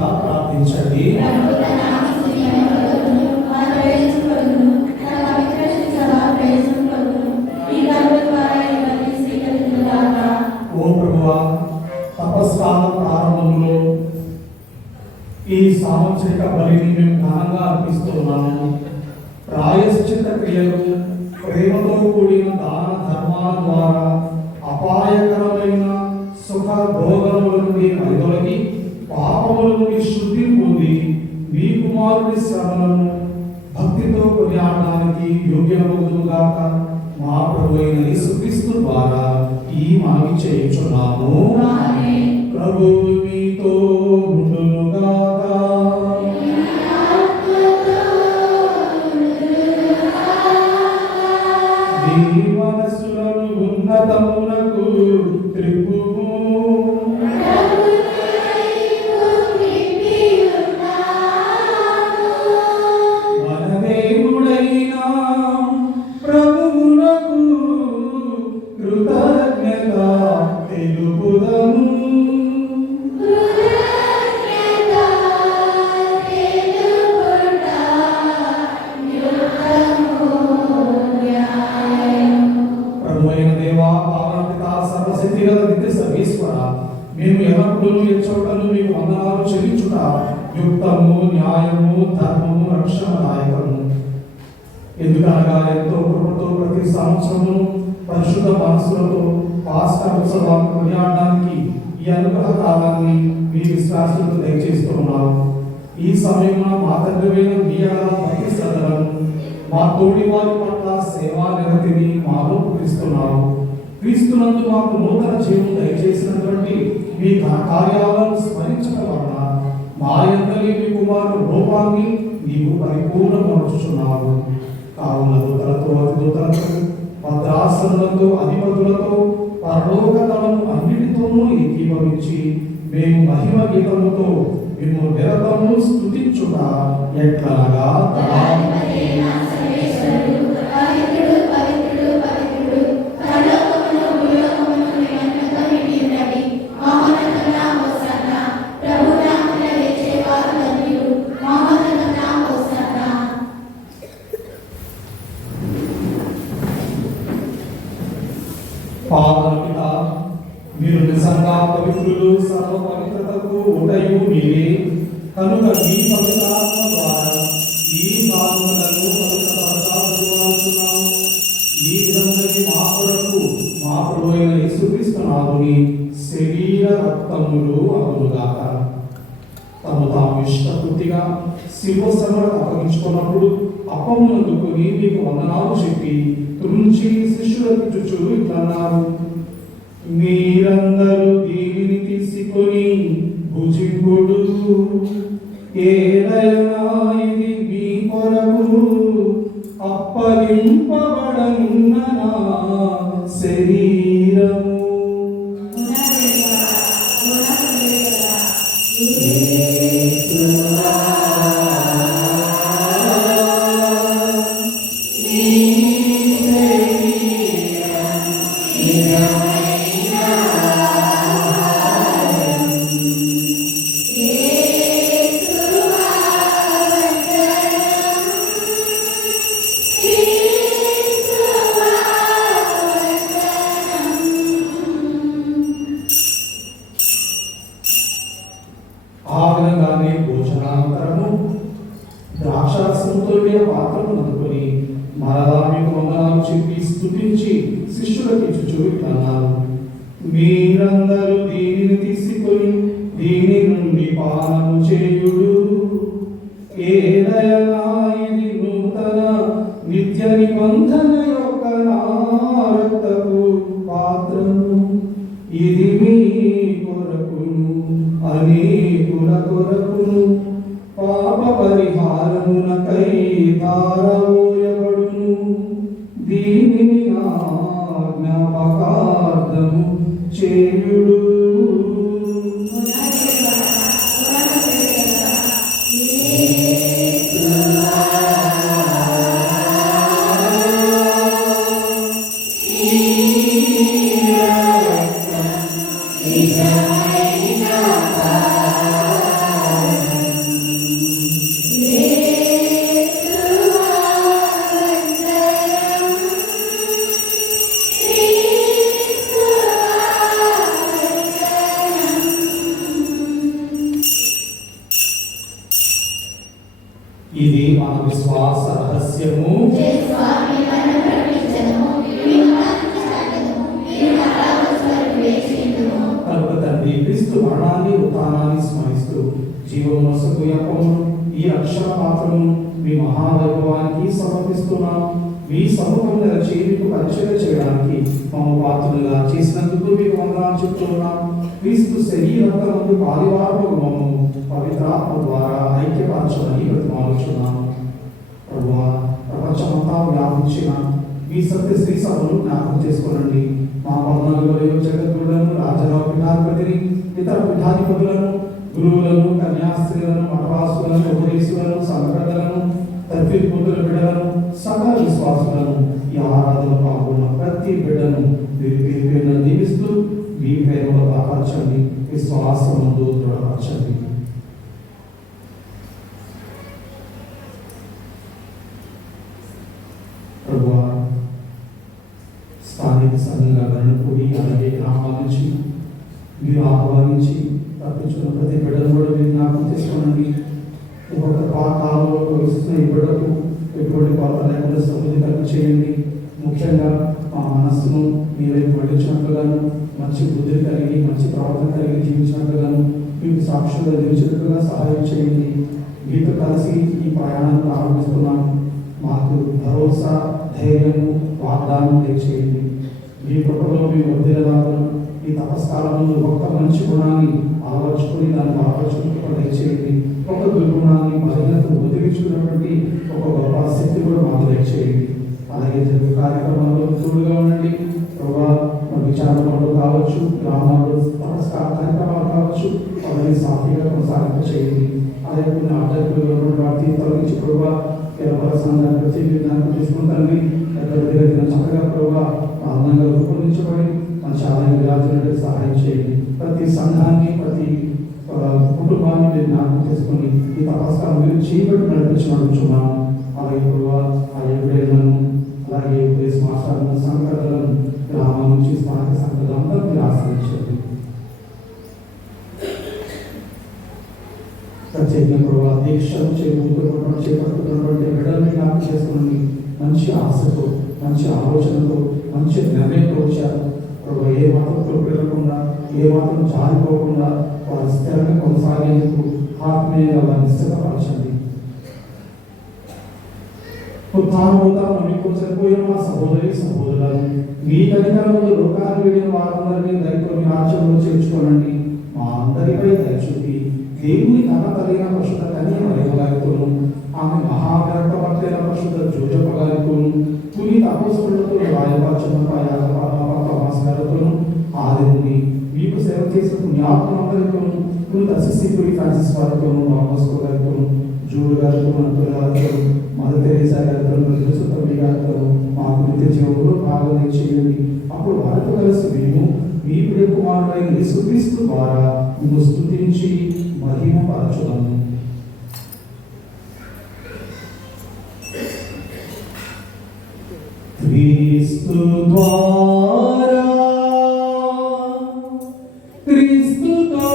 మనసాక్షిగా ప్రార్థించండి. ఓ ప్రభువా, తపస్కాల ప్రారంభంలో ఈ సాంవత్సరిక బలిని మేము ఘనంగా అర్పిస్తున్నాము. ప్రాయశ్చిత్త క్రియలు, ప్రేమతో కూడిన దాన ధర్మాల ద్వారా అపాయకరమైన సుఖ భోగముల నుండి వైదొలగి పాపముల నుండి శుద్ధి పొంది మీ కుమారుడి శ్రమలను భక్తితో కొనియాడడానికి యోగ్యమగుగాక మా ప్రభువైన యేసుక్రీస్తు ద్వారా ఈ మనవి చేయుచున్నాము. ప్రభువు మీతో ఉండునుగాక. మీ మనసులను ఉన్నతమునకు త్రిప్పుము. మన దేవుడైన ప్రభువునకు కృతజ్ఞత తెలుపుదము. ప్రభువైన దేవా, పావనపిత, సర్వశక్తిగల నిత్య సర్వేశ్వర, మేము ఎల్లప్పుడూ ఎచ్చోటను మీకు వందనాలు చెల్లించుట యుక్తము, న్యాయము, ధర్మము, రక్షణదాయకము. ఎందుకనగా ఎంతో కృపతో ప్రతి సంవత్సరము పరిశుద్ధ మనసులతో పాస్కా ఉత్సవాలను కొనియాడడానికి ఈ అనుగ్రహ కాలాన్ని మీ విశ్వాసులకు దయచేస్తున్నాము. ఈ సమయంలో మా తండ్రివైన మీ భక్తి శ్రద్ధలను, మా తోడి వారి పట్ల సేవా నిరతిని మాలో పూరిస్తున్నాము. క్రీస్తునందు మాకు నూతన జీవం దయచేసినటువంటి మీ కార్యాలను స్మరించడం వలన మా యందలి మీ కుమారుడు రూపాన్ని నీవు పరిపూర్ణపరుచుచున్నావు. కావున దూతలతో, అతిదూతలతో, భద్రాసనులతో, అధిపతులతో, పరలోక దళము అన్నిటితోనూ ఏకీభవించి మేము మహిమ గీతముతో మేము నిరతము స్తుతించుట ఎట్లనగా పావనపిత, మీరు నిజంగా పవిత్రులు, సర్వ పవిత్రతకు ఉటయు మీరే. కనుక మీ పవిత్రాత్మ ద్వారా ఈ కానుకలను పవిత్రపరచాలనుకుంటున్నాము. ఈ విధముగా మా కొరకు మా ప్రభువైన యేసుక్రీస్తు నాథుని శరీర రక్తములు అగునుగాక. తమ తాము ఇష్టపూర్తిగా శివ శ్రమలకు అప్పగించుకున్నప్పుడు అప్పమునందుకొని మీకు వందనాలు చెప్పి త్రుంచి శిష్యులకు చుచూ ఇట్లన్నారు: మీరందరూ దీనిని తీసుకొని భుజింపుడు. ఏదైనా ఇది మీ కొరకు అప్పగింపబడనున్న నా శరీరము. ఆ విధంగానే భోజనానంతరము ద్రాక్షారసంతో పాత్రను అందుకొని మరలా మీకు వందనాలు చెప్పి స్తుతించి శిష్యులకు ఇచ్చుచూ ఇట్లన్నారు: మీరందరూ దీనిని తీసుకొని దీని నుండి పానము చేయుడు. ఏదైనా ఇది నూతన నిత్య నిబంధన యొక్క నా రక్తపు పాత్రము. ఇది మీ కొరకును అనేకుల కొరకును పాప పరిహారమునకై ధారవోయబడును. దీనిని నా జ్ఞాపకార్థము చేయుడు. ఇది మన విశ్వాస రహస్యము. కనుక తండ్రి క్రీస్తు మరణాన్ని ఉత్థానాన్ని స్మరిస్తూ జీవమునొసగు యప్పమును ఈ రక్షణ పాత్రను మీ మహావైభవానికి సమర్పిస్తున్నాం. మీ సముఖం నిలిచి మీకు పరిచయం చేయడానికి మమ్మ పాత్రలుగా చేసినందుకు మీకు వందనాలు చెప్తున్నాం. క్రీస్తు శరీరంతమందు పాలివారము మమ్మను పవిత్రాత్మ ద్వారా ఐక్యపరచమని బ్రతిమాలుచున్నాము. ప్రభువా, ప్రపంచమంతా వ్యాపించిన మీ సత్య శ్రీ సభను జ్ఞాపకం చేసుకోనండి. మా పద్నాలుగు జగద్గురులను, రాజరావు పీఠాధిపతిని, ఇతర పీఠాధిపతులను, గురువులను, కన్యాస్త్రీలను, మఠవాసులను, ఉపదేశులను, సంఘటనలను, తర్ఫీదుల బిడ్డలను, సకల విశ్వాసులను, ఈ ఆరాధన పాల్గొన్న ప్రతి బిడ్డను పేరు దీవిస్తూ మీ ప్రేమలో బలపరచండి, విశ్వాసముందు దృఢపరచండి. ప్రభువా, స్థానిక సంఘంగా గణపూడి అలాగే గ్రామాల నుంచి మీరు ఆహ్వానించి తప్పించుకున్న ప్రతి బిడ్డను కూడా మీరు జ్ఞాపకం చేసుకోనండి. ఒక్కొక్క కాలంలో ప్రవేశిస్తున్న ఈ బిడ్డకు ఎటువంటి కొరత లేకుండా సమృద్ధి కలిగి చేయండి. ముఖ్యంగా మా మనస్సును మీ వైపు మళ్ళించినట్లుగాను, మంచి బుద్ధిని కలిగి మంచి ప్రవర్తన కలిగి జీవించినట్లుగాను, మీకు సాక్షులుగా జీవించినట్లుగా సహాయం చేయండి. మీతో కలిసి ఈ ప్రయాణాన్ని ప్రారంభిస్తున్నాం. మాకు భరోసా, ధైర్యము, వాగ్దానం చేయండి. మీ కృపలో మీ వర్ధిల్లాలను ఈ తపస్కాలంలో ఒక్క మంచి గుణాన్ని అలవర్చుకొని దాన్ని అలవర్చుకుంటూ దయచేయండి. ఒక దుర్గుణాన్ని బలహీనతను వదిలించుకున్నటువంటి ఒక గొప్ప శక్తి కూడా మాకు దయచేయండి. అలాగే జరిగే కార్యక్రమాల్లో తోడుగా ఉండండి. ప్రభావ విచారణలో కావచ్చు, గ్రామాల్లో తపస్కార కార్యక్రమాలు కావచ్చు, అవన్నీ సాఫీగా కొనసాగింపు చేయండి. అలాగే కొన్ని అడ్డంకులు వాటి తొలగించి ప్రభావ సంఘాన్ని ప్రత్యేకంగా తీసుకుంటాన్ని దగ్గర చక్కగా ప్రభావ అందంగా రూపొందించబడి మంచి ఆదాయం విరాజులకు సహాయం చేయండి. ప్రతి సంఘాన్ని, ప్రతి కుటుంబాన్ని మీరు జ్ఞాపకం చేసుకొని ఈ తపస్కారం మీరు చేయబట్టి నడిపించమనుచున్నాము. అలాగే ప్రభావ ఆ ఎప్పుడైనాను అలాగే ఉపదేశ మాస్టర్లను, సంఘటనలను, గ్రామం నుంచి స్థానిక సంఘటనలందరూ మీరు ఆశ్రయించండి. ప్రత్యేకంగా ప్రభావ దీక్షలు చేపడుతున్నటువంటి బిడ్డలను జ్ఞాపకం చేసుకుని మంచి ఆశతో, మంచి ఆలోచనతో, మంచి నిర్ణయంతో వచ్చారు. ప్రభావ ఏ మాత్రం పెరగకుండా, ఏ మాత్రం జారిపోకుండా వారి స్థిరంగా కొనసాగేందుకు ఆత్మీయంగా వారిని సిద్ధపరచండి. ఉత్థానోత్తరం మీకు చనిపోయిన మా సహోదరి సహోదరులను మీ కనికరములు లోకాన్ని వెళ్ళిన వారందరినీ దయతో మీ రాజ్యంలో చేర్చుకోనండి. మా అందరిపై దయచూపి దేవుని కన్న కలిగిన పరిశుద్ధ కన్య మరియమ్మ గారితోను, ఆమె మహావ్యాక్తమైన పరిశుద్ధ జోజప్ప గారితోను, పునీత అపోస్తలులతో రాయపాచనప యాకపామాస్ గారితోను, ఆదిని మీకు సేవ చేసిన పుణ్యాత్మలందరితోను, పునీత అసిస్టిపురి ఫ్రాన్సిస్ గారితోను, బాబోస్కో గారితోను, జూడు గారితోను, అంతుల గారితోను, మదర్ తెరేసా గారితోను, యేసుతల్లి గారితోను మాకు నిత్య జీవంలో భాగం చేయండి. అప్పుడు వారితో కలిసి మేము మీ ప్రియ కుమారుడైన యేసుక్రీస్తు ద్వారా మేము స్తుతించి మహిమపరచుదాము. క్రీస్తు ద్వారా, క్రీస్తుతో,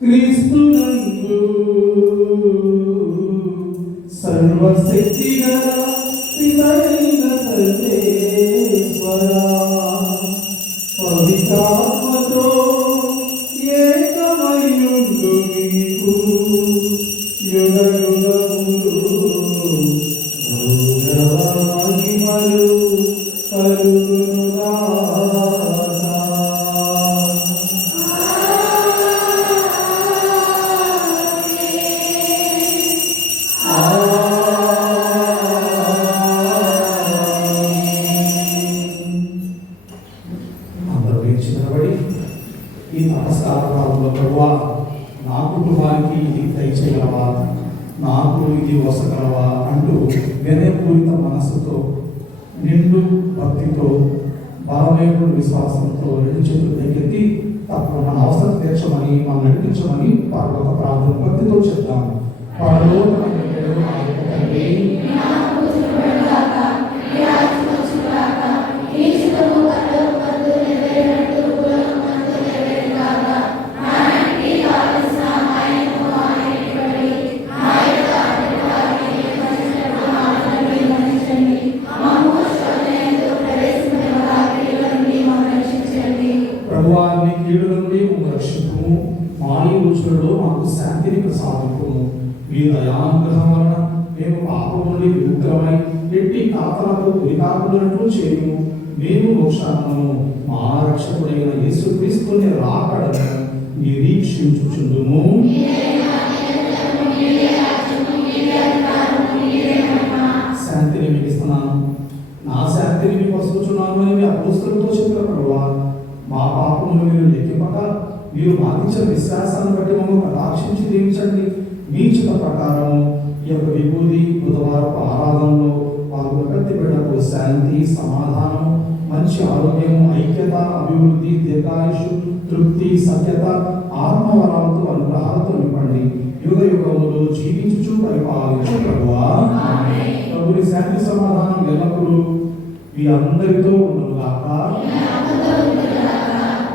క్రీస్తునందు సర్వశక్తిగల పితైన సర్వేశ్వరా పవిత్రాత్మతో ఏకమయుండు మీకు యుగ యుగములు మహిమలు కలుగునుగాక. ఈ నమస్కార కాలంలో ప్రభువా, నా కుటుంబానికి ఇది దయచేయగలవా, నాకు ఇది వసగలవా అంటూ వినయపూరిత మనస్సుతో, నిండు భక్తితో, బలమైన విశ్వాసంతో రెండు చేతులు దగ్గరికి తప్ప మన అవసరం తీర్చమని, మనం నడిపించమని పరలోక ప్రార్థన భక్తితో చెప్తాము. మీ దయానుగ్రహం వలన మేము పాపం నుండి విముక్తమై ఎట్టి కాతలకు గురికాకున్నట్లు చేయము. మేము మోక్షాలను మా రక్షకుడైన యేసుక్రీస్తుని రాకడను నిరీక్షించుచుందుము. శాంతిని మీకు ఇస్తున్నాను, నా శాంతిని మీకు వస్తున్నాను అని మీ అపోస్తలులతో చెప్పిన ప్రభువా, మా పాపమును మీరు లెక్కింపక మీరు మాకిచ్చిన విశ్వాసాన్ని బట్టి మమ్మల్ని కటాక్షించి దీవించండి. మీ చిత్త ప్రకారం ఈ యొక్క విభూతి బుధవారపు ఆరాధనలో వారు ప్రతి బిడ్డకు శాంతి, సమాధానం, మంచి ఆరోగ్యం, ఐక్యత, అభివృద్ధి, దీర్ఘాయుషు, తృప్తి, సత్యత, ఆత్మవరాలతో అనుగ్రహాలతో నింపండి. యుగ యుగములు జీవించు పరిపాలించు ప్రభువా. ప్రభుని శాంతి సమాధానం ఎల్లప్పుడూ మీ అందరితో ఉండుగాక.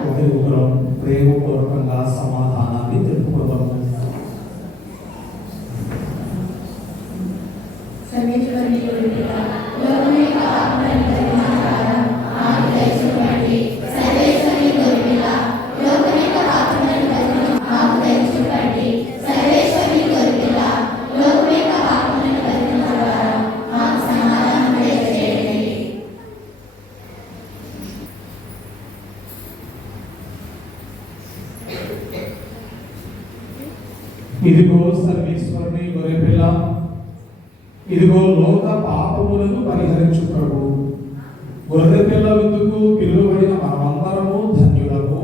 ఒకరికొకరం ప్రేమపూర్వకంగా సమాధానాన్ని తెలుపుకుందాం. ఇదిగో సర్వేశ్వరుని గొర్రెపిల్ల, ఇదిగో లోక పాపములను పరిహరించు ప్రభు. గొర్రెపిల్ల విందుకు పిలువబడిన మనమందరము ధన్యులము.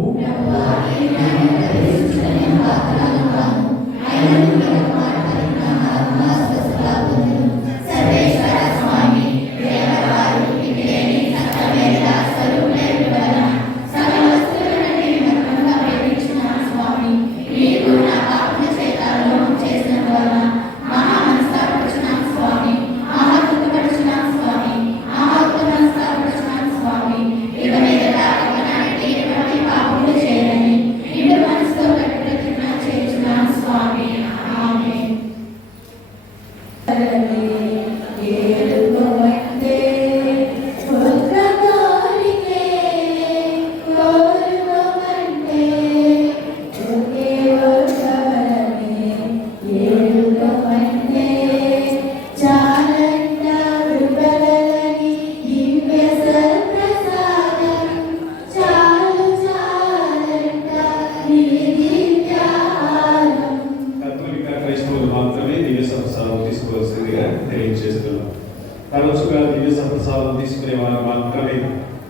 తరచుగా దివ్య సప్రసాదం తీసుకునే వారు మాత్రమే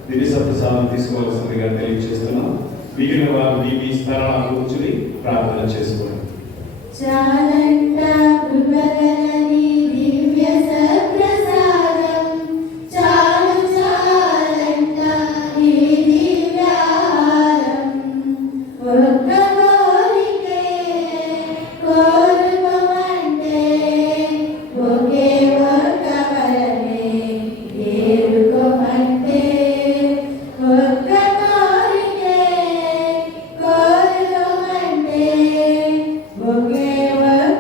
దివ్య సప్రసాదం తీసుకోవాల్సిందిగా తెలియజేస్తున్నాం. మిగిలిన వారు మీ స్థలాలను కూర్చుని ప్రార్థన చేసుకోండి. Okay.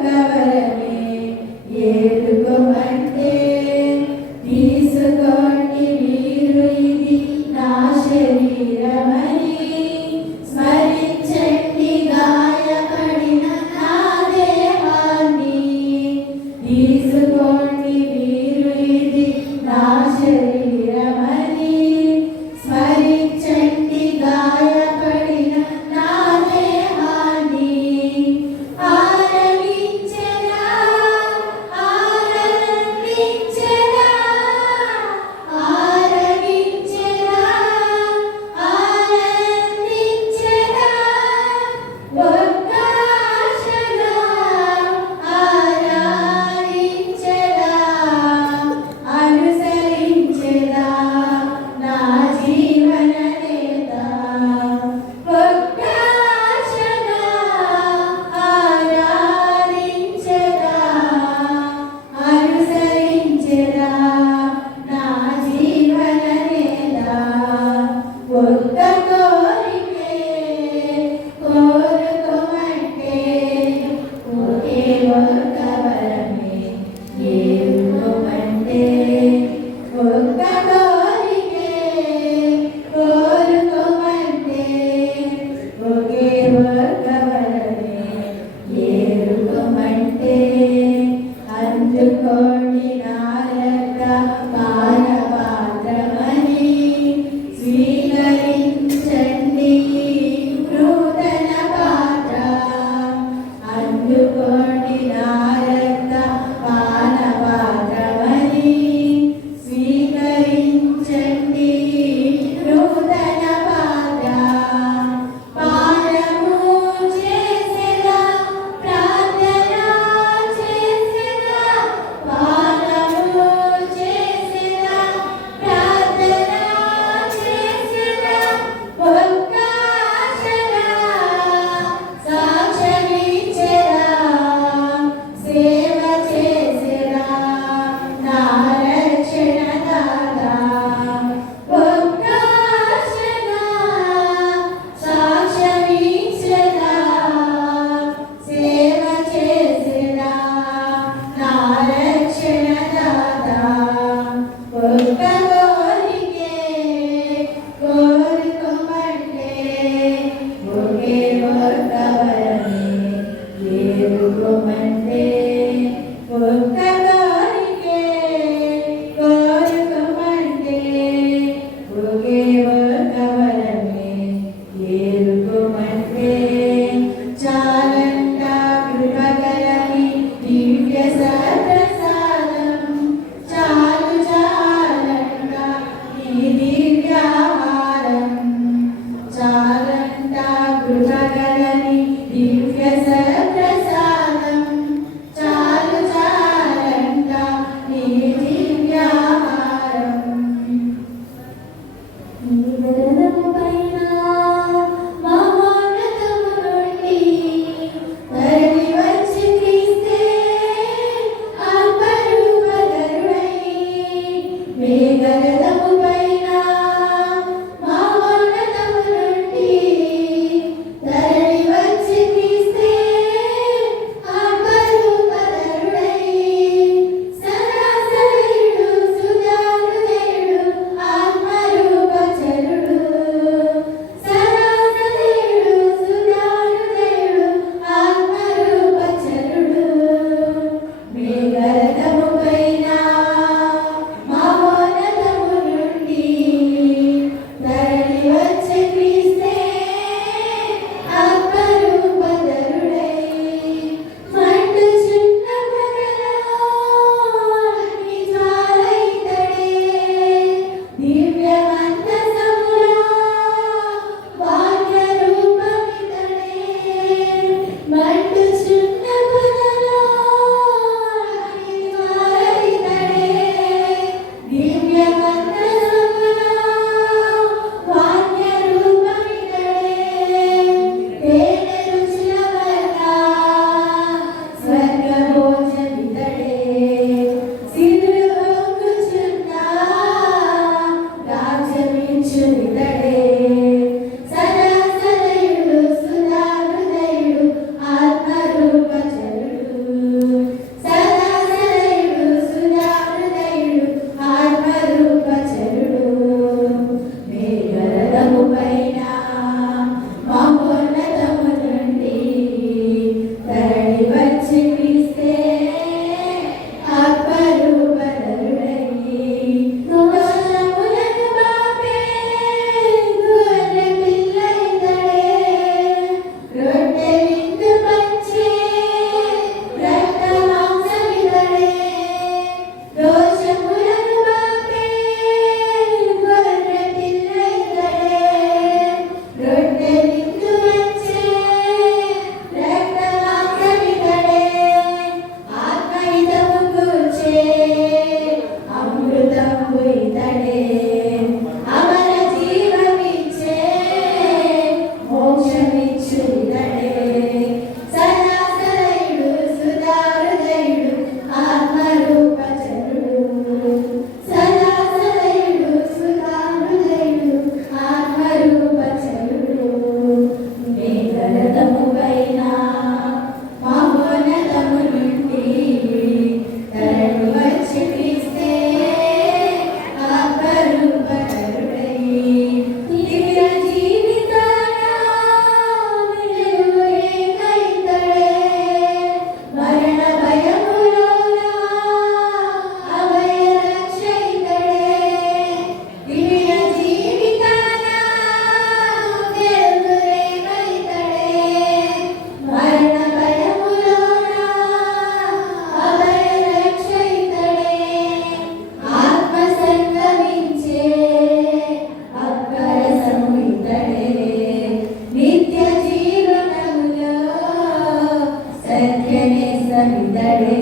సత్యనే సమితడే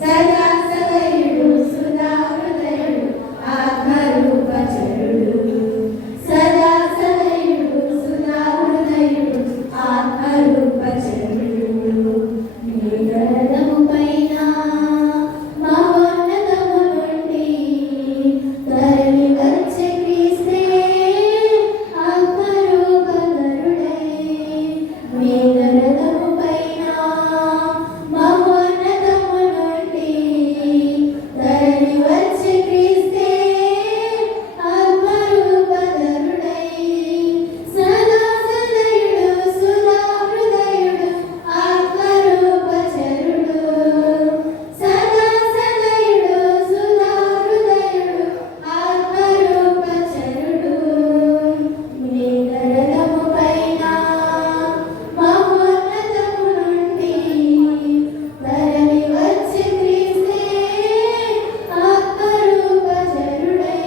సదా సదయుడు సుధా హృదయుడు ఆత్మరూపచరుడు సదా సదయుడు సుధా హృదయుడు ఆత్మరూపచరుడు నీగరదము పైన మహోన్నతము నుండి తరలి వచ్చే క్రీస్తే ఆత్మరూపధరుడై నీగరదము పైన మహోన్నతము నుండి తరలి వచ్చే క్రీస్తే ఆత్మరూపధరుడై సదా సదయుడు సుధా హృదయుడు ఆత్మరూపచరుడు సదా సదయుడు సుధా హృదయుడు ఆత్మరూపచరుడు నీగరదము పైన మహోన్నతము నుండి తరలి వచ్చే క్రీస్తే ఆత్మరూపచరుడై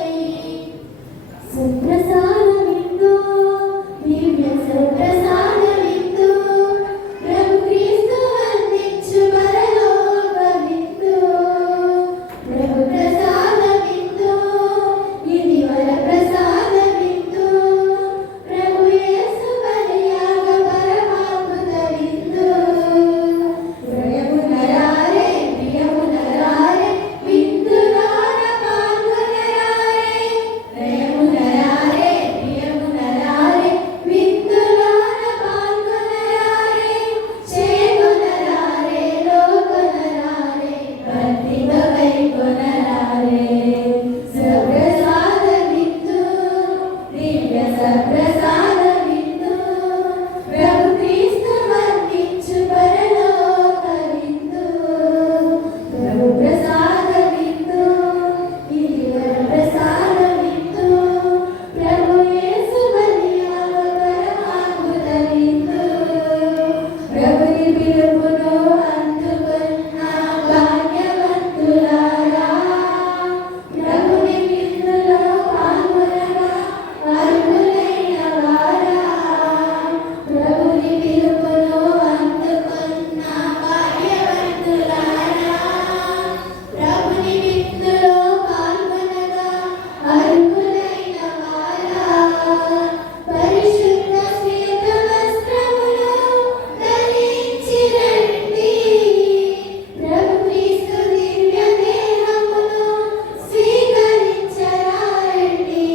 సుప్రసాదమిందు దివ్య సుప్రసాదమిందు ప్రభు క్రీస్తు అందించు పరలోకమిందు ప్రభు ప్రసాదమిందు ఇది వర ప్రసాదమిందు ప్రభు యేసు బలియాగ పరమాత్మక విందు ప్రియమునరారే ప్రియమునరారే విందులోన పాల్గొనరారే ప్రియమునరారే ప్రియమునరారే విందులోన పాల్గొనరారే చేకొనరారే లోకొనరారే భక్తిగా వైకొనరారే సప్రసాదమిందు దివ్య సప్రసాదమిందు ప్రభు క్రీస్తు వందించు పరలోకమిందు ప్రభు ప్రసాదమిందు ఇది వర ప్రసాదమిందు ప్రభు యేసు బలియాగ పరమాద్భుతమిందు ప్రభుని పిలుపును అందుకున్న భాగ్యవంతులారా ప్రభుని విందులో పాల్గొనగా అర్హులైన వారా ప్రభుని పిలుపును అందుకున్న భాగ్యవంతులారా ప్రభుని విందులో పాల్గొనగా అర్హులైన వారా పరిశుద్ధ శ్వేత వస్త్రములు ధరించి రండి ప్రభు క్రీస్తు దివ్య దేహమును స్వీకరించరారండి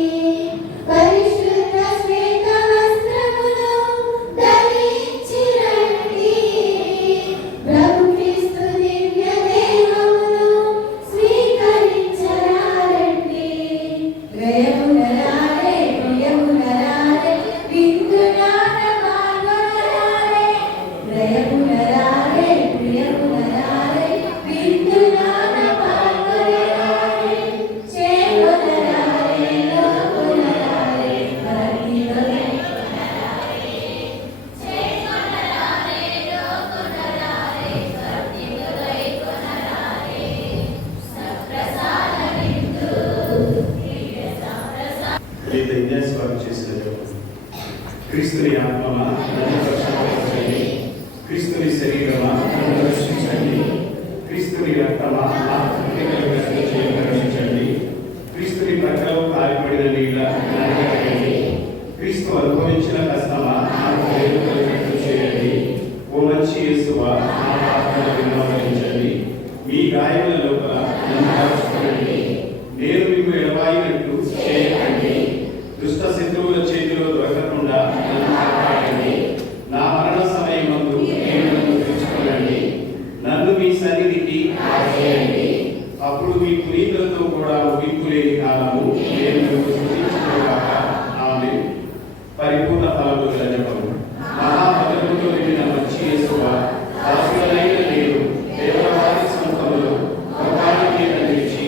పరిశుద్ధ శ్వేత వస్త్రములు ధరించి రండి ప్రభు క్రీస్తు దివ్య దేహమును స్వీకరించరారండి ప్రియమునరారే ప్రియమునరారే విందులోన పాల్గొనరారే ప్రియమునరారే ప్రియమునరారే విందులోన పాల్గొనరారే చేకొనరారే లోకొనరారే భక్తిగా వైకొనరారే చేకొనరారే లోకొనరారే భక్తిగా వైకొనరారే సప్రసాదమిందు దివ్య సప్రసాద గీత విన్యాసవారు చేసిన జపం. క్రీస్తుని ఆత్మమా నన్ను రక్షించండి, క్రీస్తుని శరీరమా నన్ను రక్షించండి, క్రీస్తుని రక్తమా నా ప్రతికలను రక్షించండి, క్రీస్తుని ప్రక్కలో కాలిపడిన నీళ్ళ నన్ను కడగండి, క్రీస్తు అనుభవించిన కష్టమా నాకు మేలు కలిగినట్లు చేయండి. ఓ మంచి యేసువా నా ప్రార్థన విన్నవించండి, మీ గాయముల లోపల నన్ను కాల్చుకోండి, నేను మీకు ఎడబాయినట్లు చేయకండి, దుష్ట శత్రువుల చేతిలో దొరకకుండా నన్ను కాపాడండి, నా మరణ సమయమందు నేను నన్ను తెచ్చుకోనండి, నన్ను మీ సన్నిధికి ఆశయండి, అప్పుడు మీ పునీతులతో కూడా ముగింపు లేని కాలము నేను మీకు స్తుతించుకోగాక. ఆమేన్. పరిపూర్ణ ఫలము గల జపము. మహాభద్రముతో నిండిన మంచి యేసువా దాసులైన నేను దేవవారి సముఖములో ఒకవారి మీద నిలిచి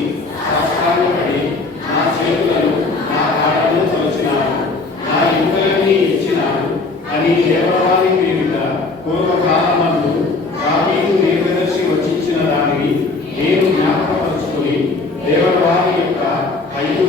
సాష్టాంగపడి నా చేతులను నా కాళ్ళను తలచినాను, నా ఎముకలన్నీ ఇచ్చినాను అని దేవవారి మీద పూర్వకాలమందు దావీదు దీర్ఘదర్శి వచ్చించిన దానిని నేను జ్ఞాపకపరుచుకుని దేవవారి యొక్క 5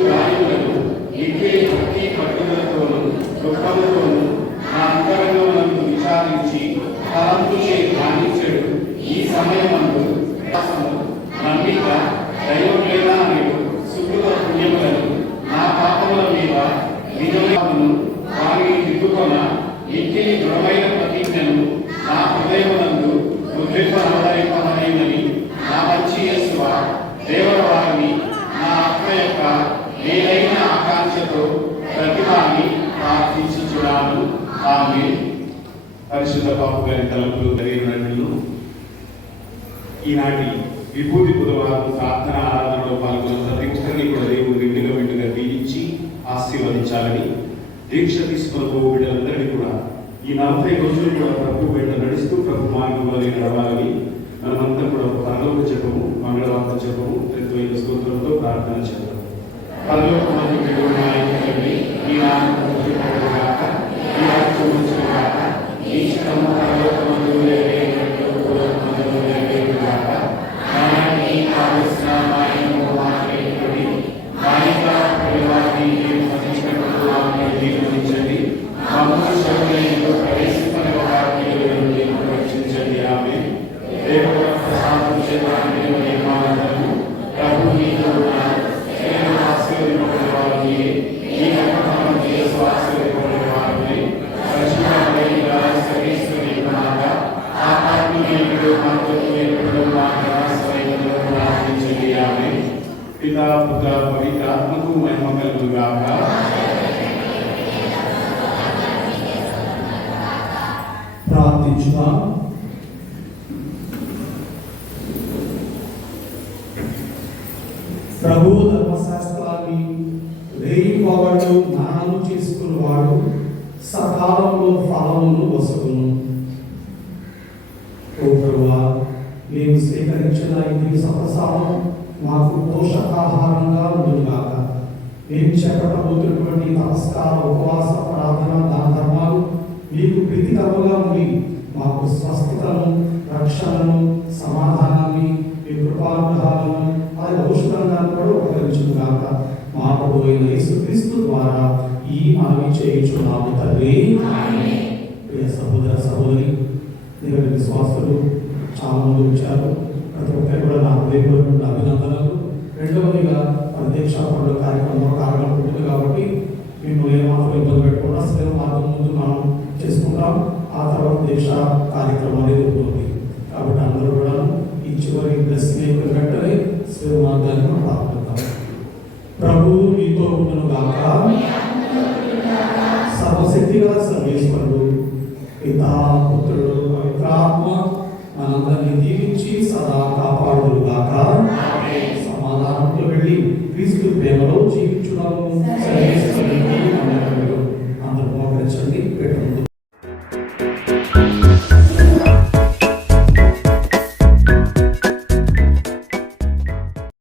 గారి తలపులు జరిగినట్లు ఈనాటి విభూతి బుధవారం ప్రార్థన ఆరాధనలో పాల్గొన్న ప్రతి ఒక్కరిని కూడా దేవుడు విండుగా దీవించి ఆశీర్వదించాలని, దీక్ష తీసుకున్న బిడ్డలందరినీ కూడా ఈ 40 రోజులు కూడా ప్రభు వెంట నడుస్తూ ప్రభు మార్గంలో నడవాలని మనమంతా కూడా పరలోక జపము, మంగళవార్త జపము, 2 స్తోత్రంతో ప్రార్థన చేద్దాం. పరలోకమందు దేవుడు మా యొక్క తండ్రి, నీ నామము పూజింపబడుగాక, నీ రాజ్యము వచ్చుగాక, నీ చిత్తము పరలోకమందు నెరవేరినట్లు భూలోకమందు నెరవేరుగాక. నానాటికి కావలసిన మాయను మాకు ఇవ్వండి, మా యొక్క పరివారాన్ని మేము మన్నించినట్లు మాకు దీవించండి. మమ్మల్ని శత్రువులలో ప్రవేశింపనివ్వక కీడు నుండి మమ్మల్ని రక్షించండి. ఆమేన్. దేవుడు ప్రసాదం చేత నిర్మాణము ప్రభు మీతో ఉన్నారు. నేను ఆశీర్వదింపబడిన వారిని, ఈ గర్భఫలం యేసు ఆశీర్వదింపబడిన వారిని, పరిశుద్ధమైన సర్వేశ్వరుని కుమారుడా, ఆత్మీయుడు మనతో ఎప్పుడు మా సైన్యంలో ప్రార్థించండి. ఆమేన్. పితా పుత్ర పవిత్ర ఆత్మకు మహిమ కలుగుగాక. ప్రార్థించుదాం. ప్రభు ధర్మశాస్త్రాన్ని రేయింపబడు జ్ఞానము చేసుకున్నవాడు సకాలంలో ఫలమును వసగును. ఓ ప్రభువా, మేము స్వీకరించిన ఈ సప్రసాదం మాకు పోషకాహారంగా ఉండుగాక. మేము చేపట్టబోతున్నటువంటి నమస్కార, ఉపవాస, ప్రార్థన, దాన ధర్మాలు మీకు ప్రీతికరముగా ఉండి మాకు స్వస్థతను, రక్షణను, సమాధానాన్ని, మీ కృపానుగ్రహాలను, అది ఔషధంగా కూడా ఉపకరించుగాక. మా ప్రభువైన యేసుక్రీస్తు ద్వారా ఈ మనవి చేయించున్నాము తండ్రి. ప్రియ సహోదర సహోదరి, నిజ విశ్వాసులు చాలా మంది వచ్చారు. ప్రతి ఒక్కరు కూడా నా హృదయపూర్వక అభినందనలు. రెండవదిగా దీక్షా పండుగ కార్యక్రమంలో కారణం ఉంటుంది కాబట్టి మిమ్మల్ని ఏమాత్రం ఇబ్బంది పెట్టకుండా సేవ మార్గం ముందు మనం చేసుకుంటాం. ఆ తర్వాత దీక్ష కార్యక్రమం అనేది ఉంటుంది. కాబట్టి అందరూ కూడా ఈ చివరి బ్లెస్సింగ్ వెంటనే సేవ మార్గాన్ని మనం ప్రారంభిద్దాం. ప్రభు మీతో ఉండును గాక. సర్వశక్తిగా సర్వేశ్వరుడు పితా పుత్రుడు పవిత్రాత్మ మనందరినీ దీవించి సదా కాపాడును గాక. సమాధానంతో వెళ్ళి క్రీస్తు ప్రేమలో జీవితం